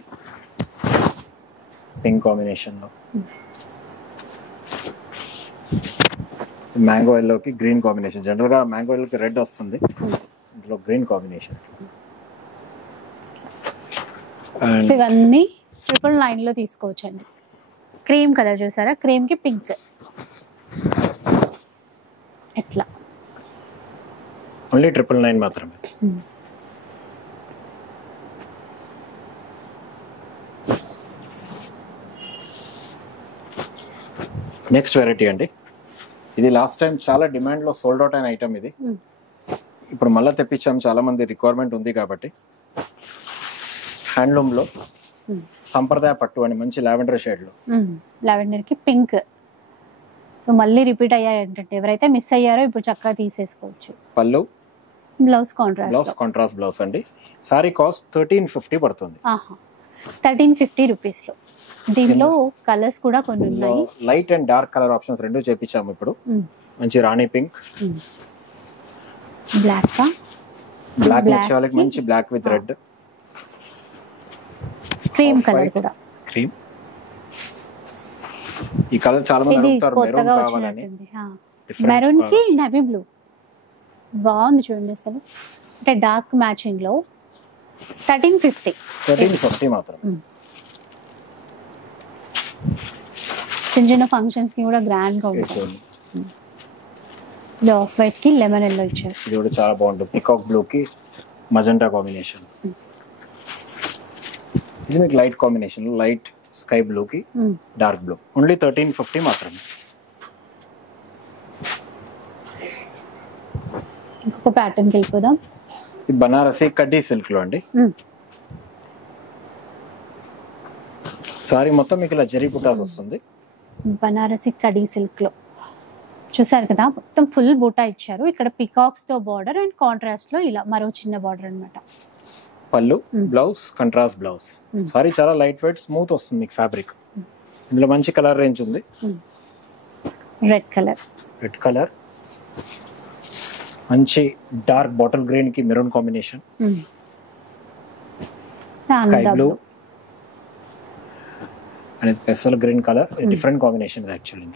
పింక్ కాంబినేషన్ లో, మ్యాంగో ఎల్లోకి గ్రీన్ కాంబినేషన్. జనరల్ గా మ్యాంగో ఎల్లోకి రెడ్ వస్తుంది, ఇందులో గ్రీన్ కాంబినేషన్. ఇవన్నీ 999 లో తీసుకోవచ్చండి. క్రీమ్ కలర్ చూసారా, క్రీమ్ కి పింక్ ఎట్లా, ఓన్లీ 999 మాత్రమే. నెక్స్ట్ వెరైటీ అండి, ఇది లాస్ట్ టైం చాలా డిమాండ్ లో సోల్డ్ అవుట్ అయిన ఐటమ్. ఇది ఇప్పుడు మళ్ళీ తెప్పించాం, చాలా మంది రిక్వైర్మెంట్ ఉంది కాబట్టి. హ్యాండ్లూమ్ లో సంప్రదాయ పట్టు అని మంచి లావెండర్ షేడ్ లో, లావెండర్ కి పింక్ మళ్ళీ రిపీట్ అయ్యాయి ఏంటంటే ఎవరైతే మిస్ అయ్యారో ఇప్పుడు చక్కగా తీసేసుకోవచ్చు. పళ్ళు, బ్లౌజ్ కాంట్రాస్ట్ బ్లౌజ్ అండి. సారీ కాస్ట్ 1350 పడుతుంది. 1350 రూపీస్ లో. దీనిలో కలర్స్ కూడా కొన్ని ఉన్నాయి, light and dark colour options రెండు చేపించాము ఇప్పుడు. మంచి రాణి పింక్, బ్లాక్ వచ్చే వాళ్ళకి మంచి black with red, cream colour కూడా, క్రీమ్. ఈ కలర్ చాలా మంది అడుగుతారు, మెరూన్ కావాలని. మెరూన్ కి నేవీ బ్లూ బాగుంది చూడండి అసలు, అంటే డార్క్ మ్యాచింగ్ లో. 1350 మాత్రం. చిన్న చిన్న ఫంక్షన్స్ కి కూడా గ్రాండ్ గా ఉంటుంది. ఆఫ్ వైట్ కి లెమన్ ఎల్లో ఇచ్చారు, ఇది కూడా చాలా బాగుంటుంది. పికాక్ బ్లూ కి మజెంటా కాంబినేషన్. ఇది మీకు light combination, light sky blue కి డార్క్ బ్లూ. ఓన్లీ 1350 మాత్రమే. ఇంకొక ప్యాటర్న్ కి వెళ్ళిపోదాం. ఇది బనారసి కడ్డీ సిల్క్ లో అండి. సారీ మొత్తం మీకు ఇలా జరీ బుటాస్ వస్తుంది. బనారసి కడ్డీ సిల్క్ లో చూసారు కదా, మొత్తం ఫుల్ బూటా ఇచ్చారు. ఇక్కడ పికాక్స్ తో బార్డర్ అండ్ కాంట్రాస్ట్ లో ఇలా మరో చిన్న బార్డర్ అన్నమాట. పళ్ళు, బ్లౌజ్ కాంట్రాస్ట్ బ్లౌజ్. సారీ చాలా లైట్ వెయిట్ స్మూత్ వస్తుంది మీకు ఫ్యాబ్రిక్. ఇందులో మంచి కలర్ రేంజ్ ఉంది. రెడ్ కలర్, మంచి డార్క్ బాటిల్ గ్రీన్ కి maroon combination, sky blue and పెసల్ green colour. Different combination actually.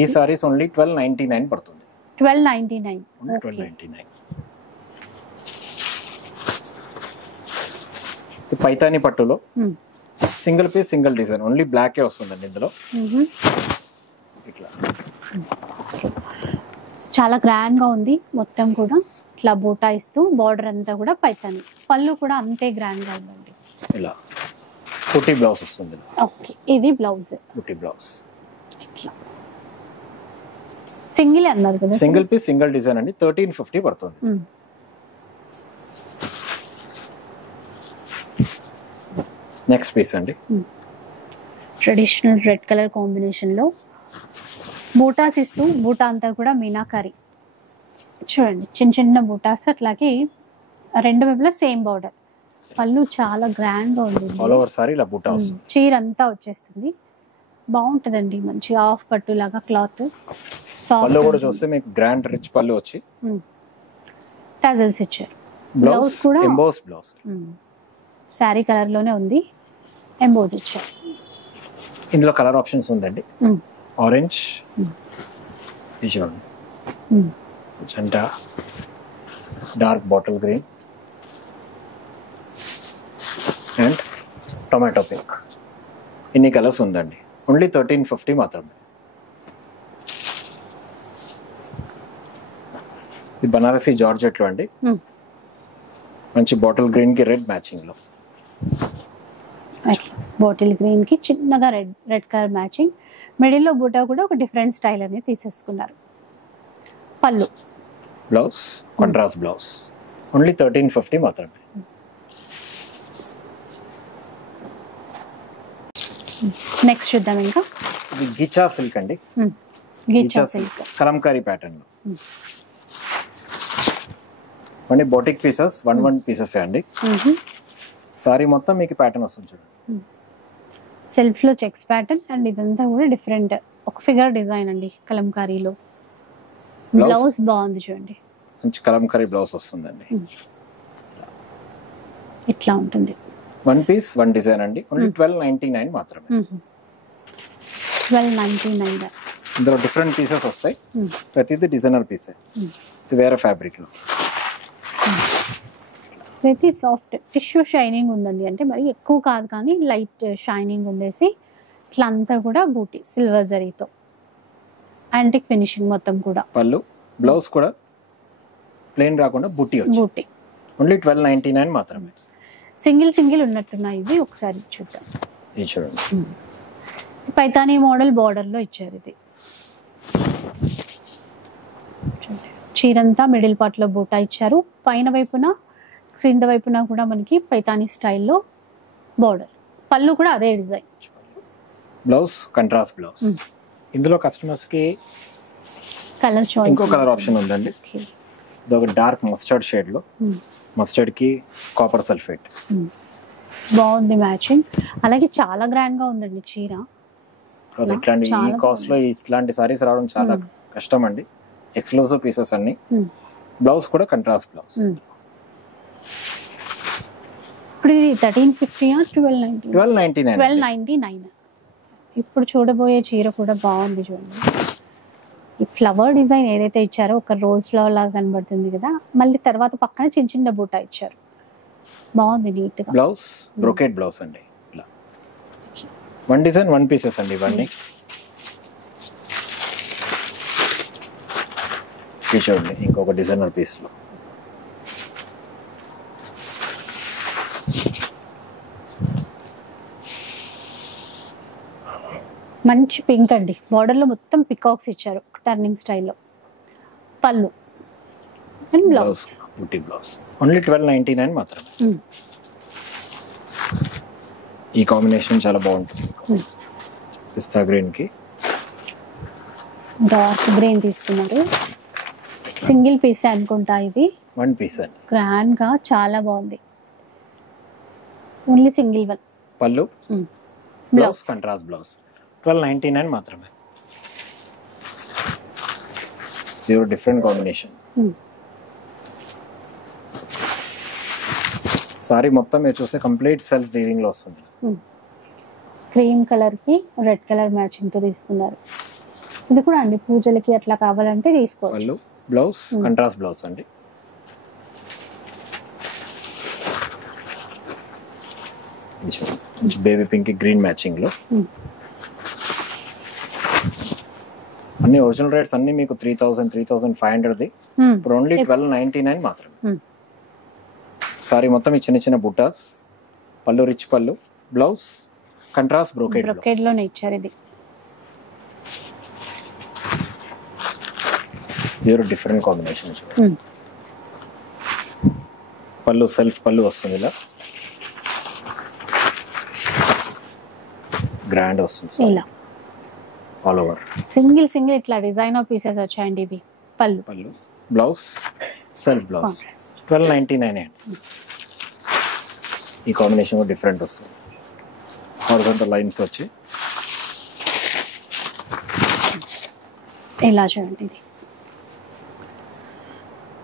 ఈ సారీస్ ఓన్లీ 1299 పడుతుంది. 1299. పైతాని పట్టులో single piece single design, only black వస్తుందండి ఇందులో. ఇట్లా చాలా గ్రాండ్ గా ఉంది మొత్తం కూడా, ఇట్లా బూటా ఇస్తూ బార్డర్ అంతా కూడా పైతాని. పళ్ళు కూడా అంతే గ్రాండ్ గా ఉందండి. ఇలా కుట్టి బ్లౌజ్ వస్తుంది. ఓకే, ఇది బ్లౌజ్, కుట్టి బ్లౌజ్. ఇట్లా సింగిల్ అన్నారు కదా, సింగిల్ పీస్ సింగిల్ డిజైన్ అండి. 1350 పడుతుంది. నెక్స్ట్ పీస్ అండి, ట్రెడిషనల్ రెడ్ కలర్ కాంబినేషన్ లో బూటాస్ ఇస్తూ, బూటా అంతా కూడా మీనాకారి చూడండి, చిన్న చిన్న బూటాస్. అట్లాగే రెండు వైపులా సేమ్ బార్డర్. పళ్ళు చాలా గ్రాండ్ గా ఉంది. ఆల్ ఓవర్ సారీ ఇలా బూటా వస్తుంది. చీర అంతా వచ్చేస్తుంది, బాగుంటదండి. మంచి ఆఫ్ పట్టు లాగా క్లాత్. పళ్ళు కూడా చూస్తే మీకు గ్రాండ్ రిచ్ పళ్ళు వచ్చి టజల్స్ ఇచ్చారు. బ్లౌజ్ కూడా ఎంబోస్ బ్లౌజ్, శారీ కలర్ లోనే ఉంది, ఎంబోస్ ఇచ్చారు. ఇందులో కలర్ ఆప్షన్స్ ఉందండి. ఆరెంజ్, జంటా, dark bottle green and tomato pink. ఇన్ని కలర్స్ ఉందండి. ఓన్లీ 1350 మాత్రమే. ఇది బనారసి జార్జెట్ లో అండి, మంచి బాటిల్ గ్రీన్ కి రెడ్ మ్యాచింగ్ లో. బాటిల్ గ్రీన్ కి చిన్నగా రెడ్ కలర్ మ్యాచింగ్. మిడిల్ లో బూటా కూడా ఒక డిఫరెంట్ స్టైల్ అనేది తీసేసుకున్నారు. పళ్ళు, బ్లౌజ్ కాంట్రాస్ట్ బ్లౌజ్. ఓన్లీ 1350 మాత్రమే. నెక్స్ట్ చూద్దాం. ఇంకా ఇది గిచా సిల్క్ అండి. గిచా సిల్క్ కలంకారీ ప్యాటర్న్ లో ఓన్లీ బోటిక్ పీసెస్, 1 పీసెస్ అండి. సారీ మొత్తం మీకు ప్యాటర్న్ వస్తుంది చూడండి. సెల్ఫ్ లో చెక్స్ ప్యాటర్న్ అండ్ ఇదంతా కూడా డిఫరెంట్ ఒక ఫిగర్ డిజైన్ అండి కలంకారీలో. బ్లౌజ్ బాగుంది చూడండి, మంచి కలంకారీ బ్లౌజ్ వస్తుందండి. ఇట్లా ఉంటుంది. వన్ పీస్ వన్ డిజైన్ అండి, ఓన్లీ 1299 మాత్రమే. 1299. ఇందులో డిఫరెంట్ పీసెస్ వస్తాయి, ప్రతిదీ డిజైనర్ పీసే, ఇది వేరే ఫ్యాబ్రిక్ లో. ప్రతి సాఫ్ట్ టిష్యూ షైనింగ్ ఉందండి, అంటే మరి ఎక్కువ కాదు కానీ లైట్ షైనింగ్ ఉండేసి ఇట్లా అంతా కూడా బూటీ సిల్వర్ జరీతో యాంటిక్ ఫినిషింగ్ మొత్తం కూడా. పళ్ళు బ్లౌజ్ కూడా ప్లెయిన్ రాకుండా బూటీ వచ్చి బూటీ ఓన్లీ 1299 మాత్రమే. సింగిల్ ఉన్నట్టున్నాయి ఇవి, ఒకసారి చూద్దాం. ఇది చూడండి, పైతానీ మోడల్ బార్డర్ లో ఇచ్చారు. ఇది చీరంతా మిడిల్ పార్ట్ లో బూటా ఇచ్చారు, పైన వైపున క్రింద వైపున కూడా మనకి పైతానీ స్టైల్లో బార్డర్. పళ్ళు కూడా అదే డిజైన్. Blouse contrast blouse. ఇందులో కస్టమర్స్ కి కలర్ చాయిస్ ఇంకో కలర్ ఆప్షన్ ఉందండి. ఇది ఒక డార్క్ మస్టర్డ్ షేడ్ లో, మస్టర్డ్ కి కాపర్ సల్ఫేట్. బాగుంది మ్యాచింగ్. అలాగే చాలా గ్రాండ్ గా ఉందండి చీర. ఇట్లాంటి ఈ కాస్ట్ లో ఇట్లాంటి సారీస్ రావడం చాలా కష్టం అండి, ఎక్స్క్లూజివ్ పీసెస్ అన్ని. బ్లౌజ్ కూడా కంట్రాస్ట్ బ్లౌజ్. ఇప్పుడు ఇది 1350 1299. 1299. ఇప్పుడు చూడబోయే చీర కూడా బాగుంది చూడండి. ఈ ఫ్లవర్ డిజైన్ ఏదైతే ఇచ్చారో ఒక రోజ్ ఫ్లవర్ లాగా కనబడుతుంది కదా, మళ్ళీ తర్వాత పక్కన చిన్న బూటా ఇచ్చారు, బాగుంది నీట్ గా. బ్లౌజ్ బ్రోకెట్ బ్లౌజ్ అండి, ఇలా వన్ డిజైన్ వన్ పీసెస్ అండి ఇవన్నీ. చూడండి ఇంకొక డిజైనర్ పీస్ లో మంచి పింక్ అండి, బార్డర్ లో మొత్తం పికాక్స్ ఇచ్చారు టర్నింగ్ స్టైల్లో. పళ్ళు అండ్ బ్లౌజ్ బూటీ బ్లౌజ్ ఓన్లీ 1299 మాత్రమే. ఈ కాంబినేషన్ చాలా బాగుంటుంది, పిస్తా గ్రీన్ కి డార్క్ గ్రీన్ తీసుకున్నారు. సింగిల్ పీస్ అనుకుంటా ఇది, వన్ పీస్ అండి. గ్రాండ్ గా చాలా బాగుంది, only single one. Pallu blouse contrast blouse 1299 మాత్రమే. ఇది డిఫరెంట్ కాంబినేషన్. సారీ మొత్తం మీరు చూస్తే కంప్లీట్ సెల్ఫ్ వీవింగ్ లో వస్తుంది. క్రీమ్ కలర్ కి రెడ్ కలర్ మ్యాచింగ్ తో తీసుకున్నారు. ఇది కూడా అండి పూజలకి అట్లా కావాలంటే తీసుకోవచ్చు. పళ్ళు బ్లౌజ్ కంట్రాస్ట్ బ్లౌజ్ అండి. బేబీ పింక్ గ్రీన్ మ్యాచింగ్ లో. అన్ని ఒరిజినల్ రేట్స్ అన్ని మీకు 3000 3500 ఇప్పుడు ఓన్లీ 1299 మాత్రమే. సారీ మొత్తం ఈ చిన్న బుట్టాస్, పళ్ళు రిచ్ పళ్ళు, బ్లౌజ్ కంట్రాస్ట్ బ్రోకెడ్ లోనే ఇచ్చారు. ఇది డిఫరెంట్ కాంబినేషన్. పళ్ళు సెల్ఫ్ పళ్ళు వస్తుంది, ఇలా గ్రాండ్ వస్తుంది ఇలా ఆల్ ఓవర్. సింగిల్ ఇట్లా డిజైనర్ పీసెస్ వచ్చాయండి ఇవి. పళ్ళు బ్లౌజ్ సెల్ఫ్ బ్లౌజ్ 1299. ఈ కాంబినేషన్ కూడా డిఫరెంట్ వస్తుంది, హారిజాంటల్ లైన్స్ వచ్చి ఇలా చూడండి. ఇది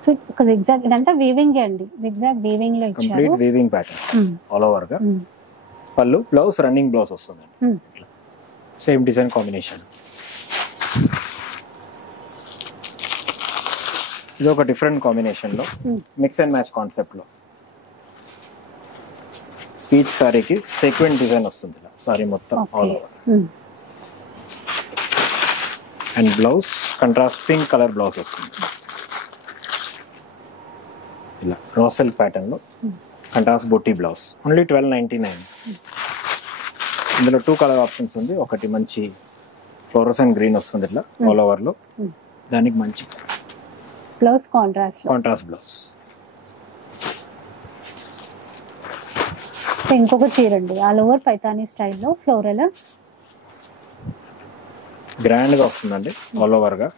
సో ఒక జిగ్జాగ్, ఇదంతా వీవింగ్ అండి, జిగ్జాగ్ వీవింగ్ లో ఇచ్చారు. Complete weaving pattern all over గా. పళ్ళు బ్లౌజ్ రన్నింగ్ బ్లౌజ్ వస్తుంది, సేమ్ డిజైన్ కాంబినేషన్. ఇది ఒక డిఫరెంట్ కాంబినేషన్ లో మిక్స్ అండ్ మ్యాచ్ కాన్సెప్ట్ లో పీచ్ సారీకి సీక్వెంట్ డిజైన్ వస్తుంది, ఇలా సారీ మొత్తం all over. And blouse contrast pink colour blouse వస్తుంది, ఇలా రోసెల్ ప్యాటర్న్ లో కంట్రాస్ట్ బూటీ బ్లౌజ్ ఓన్లీ 1299. ఇందులో 2 కలర్ ఆప్షన్స్ ఉంది. ఒకటి మంచి ఫ్లోరసెంట్ గ్రీన్ వస్తుంది ఇట్లా ఆల్ ఓవర్ లో, దానికి మంచి బ్లౌజ్ కాంట్రాస్ట్ బ్లౌజ్. ఇంకొక చీర అండి ఆల్ ఓవర్ పైతానీ స్టైల్లో ఫ్లోరల్, గ్రాండ్ గా వస్తుందండి ఆల్ ఓవర్ గా.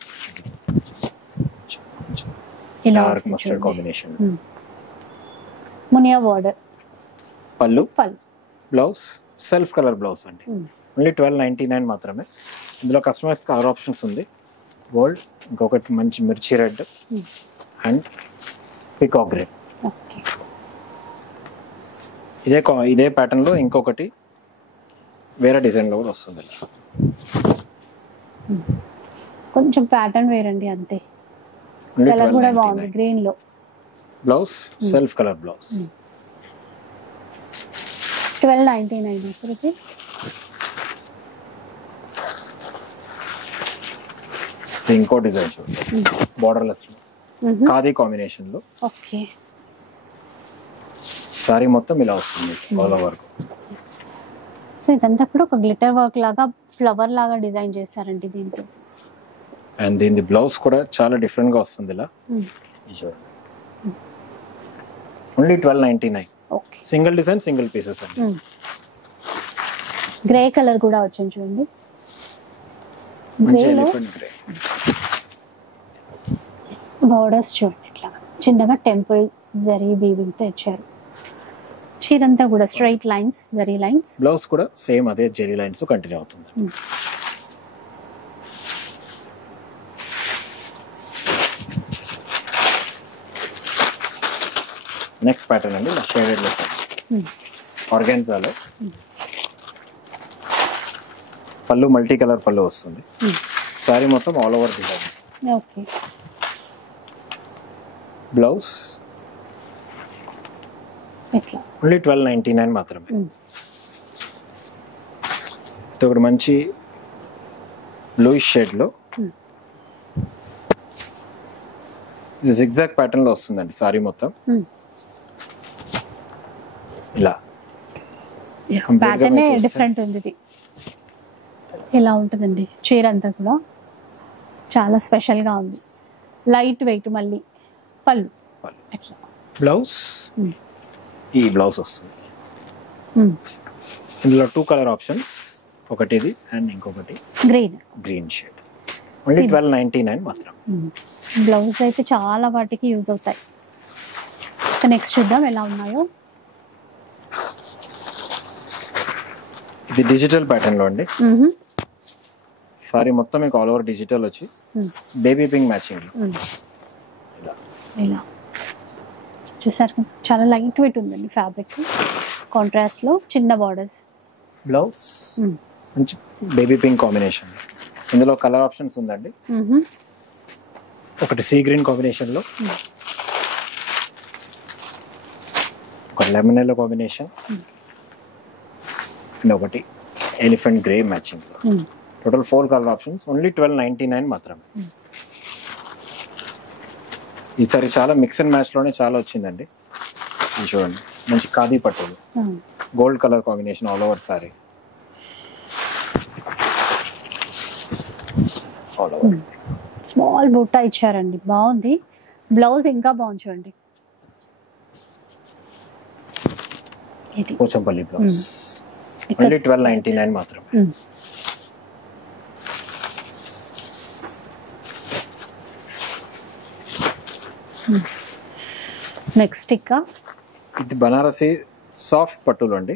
Dark mustard combination. Muniya border. పళ్ళు బ్లౌజ్ సెల్ఫ్ కలర్ బ్లౌజ్ అండి, ఓన్లీ 1299 మాత్రమే. ఇందులో కస్టమర్ కలర్ ఆప్షన్స్ ఉంది, గోల్డ్, ఇంకొకటి మంచి మిర్చి రెడ్ అండ్ పికాక్ గ్రే. ఇదే ప్యాటర్న్ లో ఇంకొకటి వేరే డిజైన్ లో కూడా వస్తుంది. కొంచెం ప్యాటర్న్ వేరండి అంతే. కలర్ కూడా బాగుంది గ్రీన్ లో. Blouse self colour blouse 1299 rupees. ఇంకో డిజైన్ చూడండి, బార్డర్లెస్ లో ఖాదీ కాంబినేషన్ లో. ఓకే, సారీ మొత్తం ఇలా వస్తుంది ఆల్ ఓవర్. సో ఇదంతా కూడా ఒక గ్లిటర్ వర్క్ లాగా ఫ్లవర్ లాగా డిజైన్ చేశారండి దీంతో. అండ్ దీని బ్లౌజ్ కూడా చాలా డిఫరెంట్ గా వస్తుంది ఇలా. Only 1299. Okay, single design single pieces అండి. గ్రే కలర్ కూడా వచ్చింది చూడండి. మంచి ఎలిఫెంట్ గ్రే. బోర్డర్స్ చూడండి ఇట్లా చిన్నగా టెంపుల్ జరీ వీవింగ్ తో ఇచ్చారు. చీరంతా కూడా straight lines, zari lines. Blouse కూడా సేమ్ అదే జరీ లైన్స్ కంటిన్యూ అవుతుంది. నెక్స్ట్ ప్యాటర్న్ అండి షేడెడ్ లో ఆర్గాన్జాలో. పళ్ళు మల్టీ కలర్ పళ్ళు వస్తుంది. సారీ మొత్తం all over design. Okay, blouse ఇట్లా ఓన్లీ 1299 మాత్రమే. ఇది ఒకటి మంచి బ్లూయిష్ షేడ్ లో జిగ్జాగ్ ప్యాటర్న్ లో వస్తుందండి సారీ మొత్తం ఇలా. ప్యాటర్న్ డిఫరెంట్ ఉంది ఇది. ఇలా ఉంటుందండి చీర అంతా కూడా చాలా స్పెషల్ గా ఉంది. లైట్ వెయిట్, మళ్ళీ పళ్ళు అట్లా. బ్లౌజ్ ఈ బ్లౌజ్ వస్తుంది. ఇందులో 2 కలర్ ఆప్షన్స్, ఒకటి ఇది అండ్ ఇంకొకటి గ్రీన్ షేడ్. ఓన్లీ 1299 మాత్రం. బ్లౌజ్ అయితే చాలా వాటికి యూజ్ అవుతాయి. నెక్స్ట్ చూద్దాం ఎలా ఉన్నాయో. ఇది డిజిటల్ ప్యాటర్న్ లో అండి. సారీ మొత్తం మీకు ఆల్ ఓవర్ డిజిటల్ వచ్చి బేబీ పింక్ మ్యాచింగ్ లో ఇలా చూసారు. చాలా లైట్ వెయిట్ ఉందండి ఫ్యాబ్రిక్. కాంట్రాస్ట్ లో చిన్న బార్డర్స్. బ్లౌజ్ మంచి బేబీ పింక్ కాంబినేషన్. ఇందులో కలర్ ఆప్షన్స్ ఉందండి. ఒకటి సీ గ్రీన్ కాంబినేషన్ లో, ఒక లెమన్ ఎల్లో కాంబినేషన్, ఒకటి ఎలిఫెంట్ గ్రే మ్యాచింగ్ లో. Total 4 colour options. ఓన్లీ 1299 మాత్రమే. ఈసారి చాలా మిక్స్ అండ్ మ్యాచ్ లోనే చాలా వచ్చిందండి. ఇది చూడండి, మంచి ఖాదీ పట్టులు, gold colour combination all over sorry. Small బుట్ట ఇచ్చారండి, బాగుంది. బ్లౌజ్ ఇంకా బాగుంది చూడండి. పోచంపల్లి బ్లౌజ్ ఓన్లీ 1299 మాత్రం. నెక్స్ట్ ఇంకా ఇది బనారసి సాఫ్ట్ పట్టులు అండి.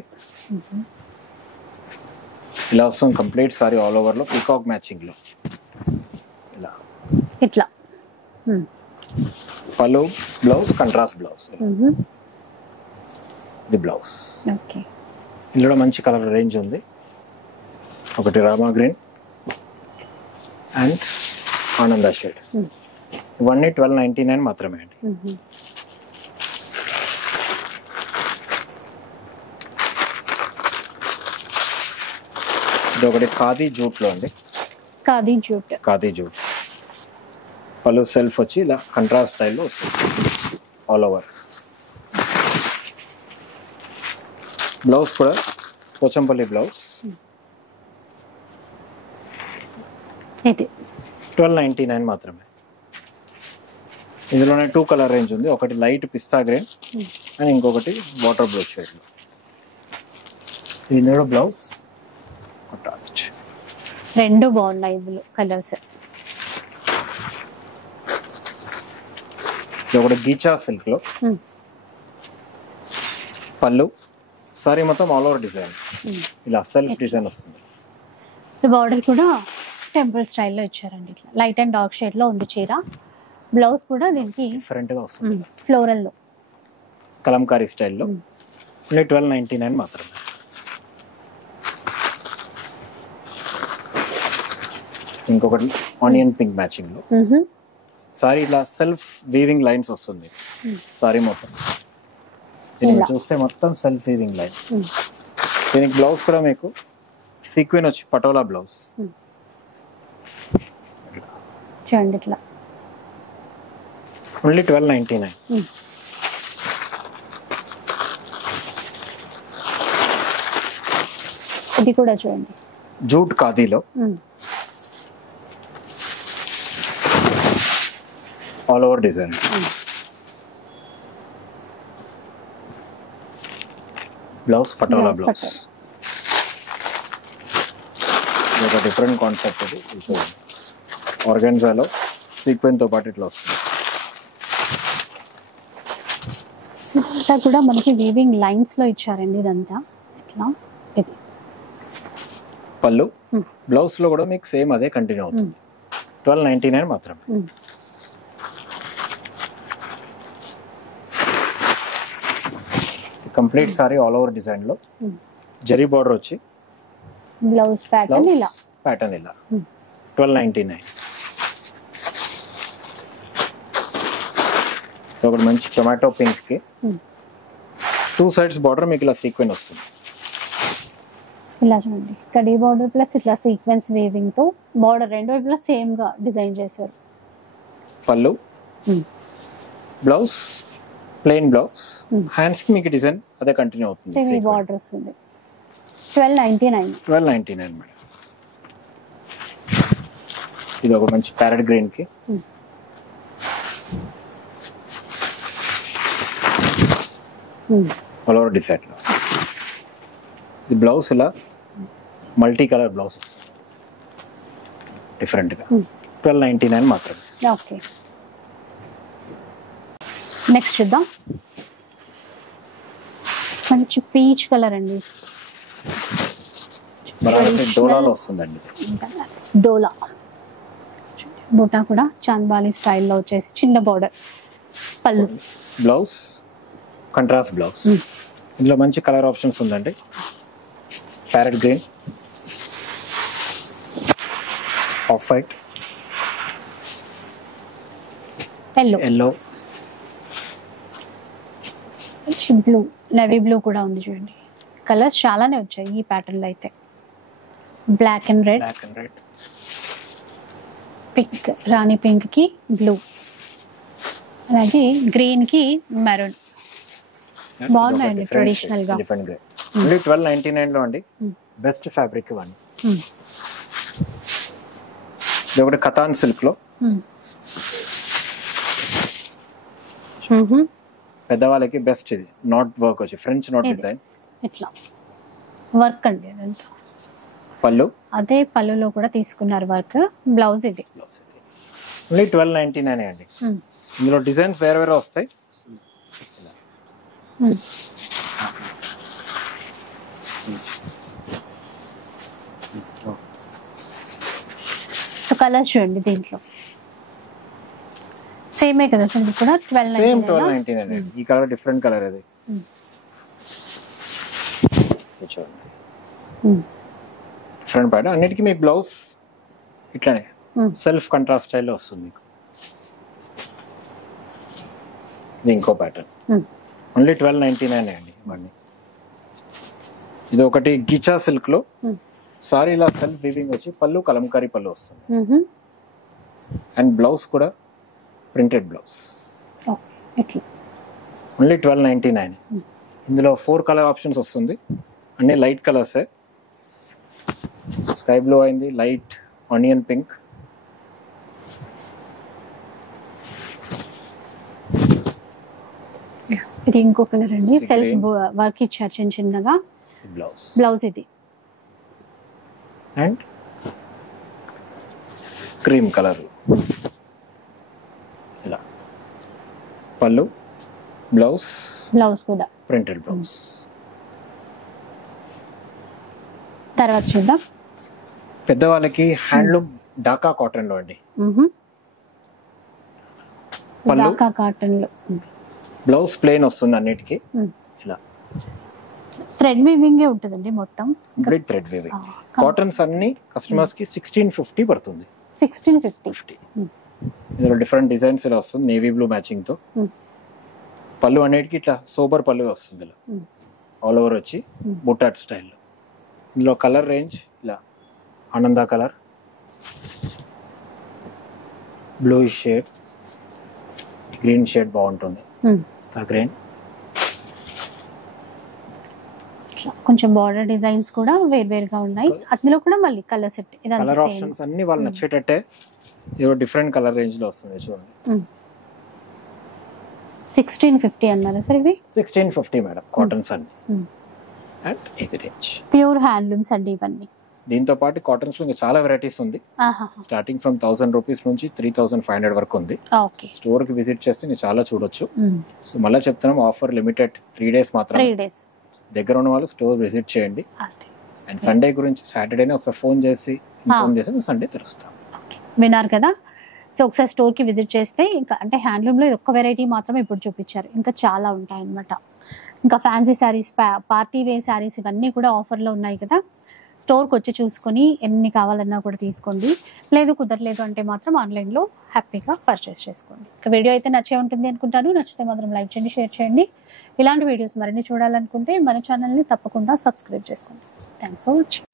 ఇలా వస్తుంది కంప్లీట్ సారీ ఆల్ ఓవర్ లో పీకాక్ మ్యాచింగ్ లో. ఇలా ఇట్లా పళ్ళు, బ్లౌజ్ కంట్రాస్ట్ బ్లౌజ్. ఇది బ్లౌజ్. ఓకే, ఇందులో మంచి కలర్ రేంజ్ ఉంది. ఒకటి రామా గ్రీన్ అండ్ ఆనంద షేడ్. ఇవన్నీ 1299 మాత్రమే అండి. ఇది ఒకటి ఖాదీ జూట్ లో అండి. ఖాదీ జూట్ పళ్ళు సెల్ఫ్ వచ్చి ఇలా కంట్రాస్ట్ స్టైల్లో వస్తుంది ఆల్ ఓవర్. బ్లౌజ్ కూడా పోచంపల్లి బ్లౌజ్. 1299 మాత్రమే. ఇందులోనే 2 కలర్ రేంజ్ ఉంది. ఒకటి లైట్ పిస్తా గ్రీన్ అండ్ ఇంకొకటి వాటర్ బ్లూ షేడ్. ఇందులో బ్లౌజ్ కాంట్రాస్ట్. రెండు బాగున్నాయి ఇందులో కలర్స్. ఇది ఒకటి గీచా సిల్క్ లో పళ్ళు సారీ మొత్తం ఆల్ ఓవర్ డిజైన్, ఇలా సెల్ఫ్ డిజైన్ వస్తుంది. సో బార్డర్ కూడా టెంపుల్ స్టైల్లో ఇచ్చారండి, ఇట్లా లైట్ అండ్ డార్క్ షేడ్ లో ఉంది చీర. బ్లౌజ్ కూడా దీనికి డిఫరెంట్ గా వస్తుంది, ఫ్లోరల్ లో కలంకారీ స్టైల్లో. ఓన్లీ 1299 మాత్రమే. ఇంకొకటి ఆనియన్ పింక్ మ్యాచింగ్ లో సారీ, ఇలా సెల్ఫ్ వీవింగ్ లైన్స్ వస్తుంది సారీ మొత్తం. దీనికి చూస్తే మొత్తం సెల్ఫ్ వీవింగ్ లైన్స్. దీనికి బ్లౌజ్ కూడా మీకు సీక్వెన్ వచ్చి పటోలా బ్లౌజ్ చూడండి ఇట్లా. ఓన్లీ 1299. ఇది కూడా చూడండి జూట్ ఖాదీలో all over design. Blouse patola blouse. ఇది ఒక డిఫరెంట్ కాన్సెప్ట్. ఇది చూడండి, ఆర్గాన్జాలో సీక్వెన్ తో పాటు ఇట్లా వస్తుంది. ఇదంతా కూడా మనకి వీవింగ్ లైన్స్ లో ఇచ్చారండి ఇదంతా. ఇట్లా ఇది పళ్ళు, బ్లౌజ్ లో కూడా మీకు సేమ్ అదే కంటిన్యూ అవుతుంది. 1299 మాత్రమే. Complete sorry all over design లో జరీ బార్డర్ వచ్చి బ్లౌజ్ ప్యాటర్న్ ఇలా 1299. ఒకటి మంచి టొమాటో పింక్ కి 2 సైడ్స్ బార్డర్ మీకు ఇలా సీక్వెన్ వస్తుంది. ఇలా చూడండి, కడీ బార్డర్ ప్లస్ ఇట్లా సీక్వెన్స్ వీవింగ్ తో బార్డర్ రెండు వైపులా సేమ్ గా డిజైన్ చేశారు. పళ్ళు, బ్లౌజ్ ప్లెయిన్ బ్లౌజ్, హ్యాండ్స్ కి మీకు డిజైన్ అదే కంటిన్యూ అవుతుంది. సేమ్ బార్డర్ వస్తుంది. 1299 మేడం. ఇది ఒక మంచి ప్యారెట్ గ్రీన్ కి ఆల్ ఓవర్ డిజైన్ లో. ఇది బ్లౌజ్ ఇలా మల్టీ కలర్ బ్లౌజ్ వస్తుంది డిఫరెంట్ గా. 1299 మాత్రమే. ఓకే, నెక్స్ట్ చూద్దాం. మంచి పీచ్ కలర్ అండి, డోలాలో వస్తుందండి. డోలా బూటా కూడా చాంద్బాలి స్టైల్లో వచ్చేసి చిన్న బార్డర్. పళ్ళు, బ్లౌజ్ కంట్రాస్ట్ బ్లౌజ్. ఇందులో మంచి కలర్ ఆప్షన్స్ ఉందండి. Parrot green, off white, yellow, blue, navy blue కూడా ఉంది చూడండి. కలర్స్ చాలానే వచ్చాయి ఈ ప్యాటర్న్ లో అయితే. బ్లాక్ అండ్ రెడ్, పింక్, రాణి పింక్ కి బ్లూ, అలాగే గ్రీన్ కి మెరూన్. బాగున్నాయండి ట్రెడిషనల్ గా. 1299 లో అండి. బెస్ట్ ఫ్యాబ్రిక్ ఇవ్వండి. ఇది ఒకటి కతాన్ సిల్క్ లో పెద్దవాళ్ళకి బెస్ట్. ఇది నాట్ వర్క్ వచ్చి ఫ్రెంచ్ నాట్ డిజైన్. ఇట్లా వర్క్ అండి అదంతా. పళ్ళు, అదే పళ్ళులో కూడా తీసుకున్నారు వర్క్. బ్లౌజ్ ఇది. ఓన్లీ 1299 అండి. ఇందులో డిజైన్స్ వేరే వేరే వస్తాయి. సో కలర్స్ చూడండి దీంట్లో సేమే కదా సార్, ఇది కూడా 1299. ఈ కలర్ డిఫరెంట్ కలర్ అది. Different pattern. అన్నిటికీ మీకు బ్లౌజ్ ఇట్లానే సెల్ఫ్ కంట్రాస్ట్ స్టైల్లో వస్తుంది మీకు. ఇది ఇంకో ప్యాటర్న్. ఓన్లీ 1299 అండి ఇవన్నీ. ఇది ఒకటి గిచా సిల్క్ లో సారీ ఇలా సెల్ఫ్ వీవింగ్ వచ్చి పళ్ళు కలంకారీ పళ్ళు వస్తుంది. అండ్ బ్లౌజ్ కూడా ప్రింటెడ్ బ్లౌజ్. ఓన్లీ 1299. ఇందులో 4 కలర్ ఆప్షన్స్ వస్తుంది. అన్ని లైట్ కలర్సే. స్కై బ్లూ అయింది, లైట్ ఆనియన్ పింక్, ఇది ఇంకో కలర్ అండి. సెల్ఫ్ వర్క్ ఇచ్చారు చిన్న చిన్నగా. బ్లౌజ్ ఇది. అండ్ క్రీమ్ కలర్ ఇలా పళ్ళు, బ్లౌజ్ కూడా ప్రింటెడ్ బ్లౌజ్. తర్వాత చూద్దాం. పెద్దవాళ్ళకి హ్యాండ్లూమ్ ఢాకా కాటన్ లో అండి. పళ్ళు ఢాకా కాటన్ లో బ్లౌజ్ ప్లెయిన్ వస్తుంది అన్నిటికీ. ఇలా థ్రెడ్ వీవింగ్ ఉంటుందండి మొత్తం. Complete thread weaving. కాటన్స్ అన్ని కస్టమర్స్ కి 1650 పడుతుంది. 1650. ఇందులో డిఫరెంట్ డిజైన్స్ ఇలా వస్తుంది నేవీ బ్లూ మ్యాచింగ్ తో. పళ్ళు అన్నిటికీ ఇట్లా సూపర్ పళ్ళు వస్తుంది ఇలా ఆల్ ఓవర్ వచ్చి బుట్టాట్ స్టైల్లో. ఇందులో కలర్ రేంజ్ ఇలా ఆనంద colour, blue shade, green shade బాగుంటుంది, గ్రీన్. కొంచెం బార్డర్ డిజైన్స్ కూడా వేరువేరుగా ఉన్నాయి. అందులో కూడా మళ్ళీ కలర్ సెట్, కలర్ ఆప్షన్స్ అన్ని వాళ్ళు నచ్చేటట్టే ఏదో డిఫరెంట్ కలర్ రేంజ్ లో వస్తుంది చూడండి. 1650 అన్నారు సార్ ఇవి? 1650 మేడం కాటన్స్ అన్ని. అండ్ ఇది రేంజ్ ప్యూర్ హ్యాండ్లూమ్స్ అండి ఇవన్నీ. దీంతో పాటు కాటన్స్ లో ఇంకా చాలా వెరైటీస్ ఉంది. స్టార్టింగ్ ఫ్రమ్ 1000 రూపీస్ నుంచి 3500 వరకు ఉంది. స్టోర్ కి విజిట్ చేస్తే ఇంకా చాలా చూడొచ్చు. సో మళ్ళీ చెప్తున్నాం, ఆఫర్ లిమిటెడ్ 3 days మాత్రమే. దగ్గర ఉన్న వాళ్ళు స్టోర్ విజిట్ చేయండి. అండ్ సండే గురించి సాటర్డేనే ఒకసారి ఫోన్ చేసి ఇన్ఫార్మ్ చేసి సండే తెరుస్తాం. విన్నారు కదా. సో ఒకసారి స్టోర్ కి విజిట్ చేస్తే ఇంకా అంటే హ్యాండ్లూమ్ లో ఒక్క వెరైటీ మాత్రమే ఇప్పుడు చూపించారు, ఇంకా చాలా ఉంటాయి అన్నమాట. ఇంకా fancy sarees, party wear sarees ఇవన్నీ కూడా ఆఫర్లో ఉన్నాయి కదా. స్టోర్కి వచ్చి చూసుకొని ఎన్ని కావాలన్నా కూడా తీసుకోండి. లేదు కుదరలేదు అంటే మాత్రం ఆన్లైన్లో హ్యాపీగా పర్చేస్ చేసుకోండి. ఇక వీడియో అయితే నచ్చే ఉంటుంది అనుకుంటాను. నచ్చితే మాత్రం లైక్ చేయండి, షేర్ చేయండి. ఇలాంటి వీడియోస్ మరిన్ని చూడాలనుకుంటే మన ఛానల్ని తప్పకుండా సబ్స్క్రైబ్ చేసుకోండి. Thanks for watching.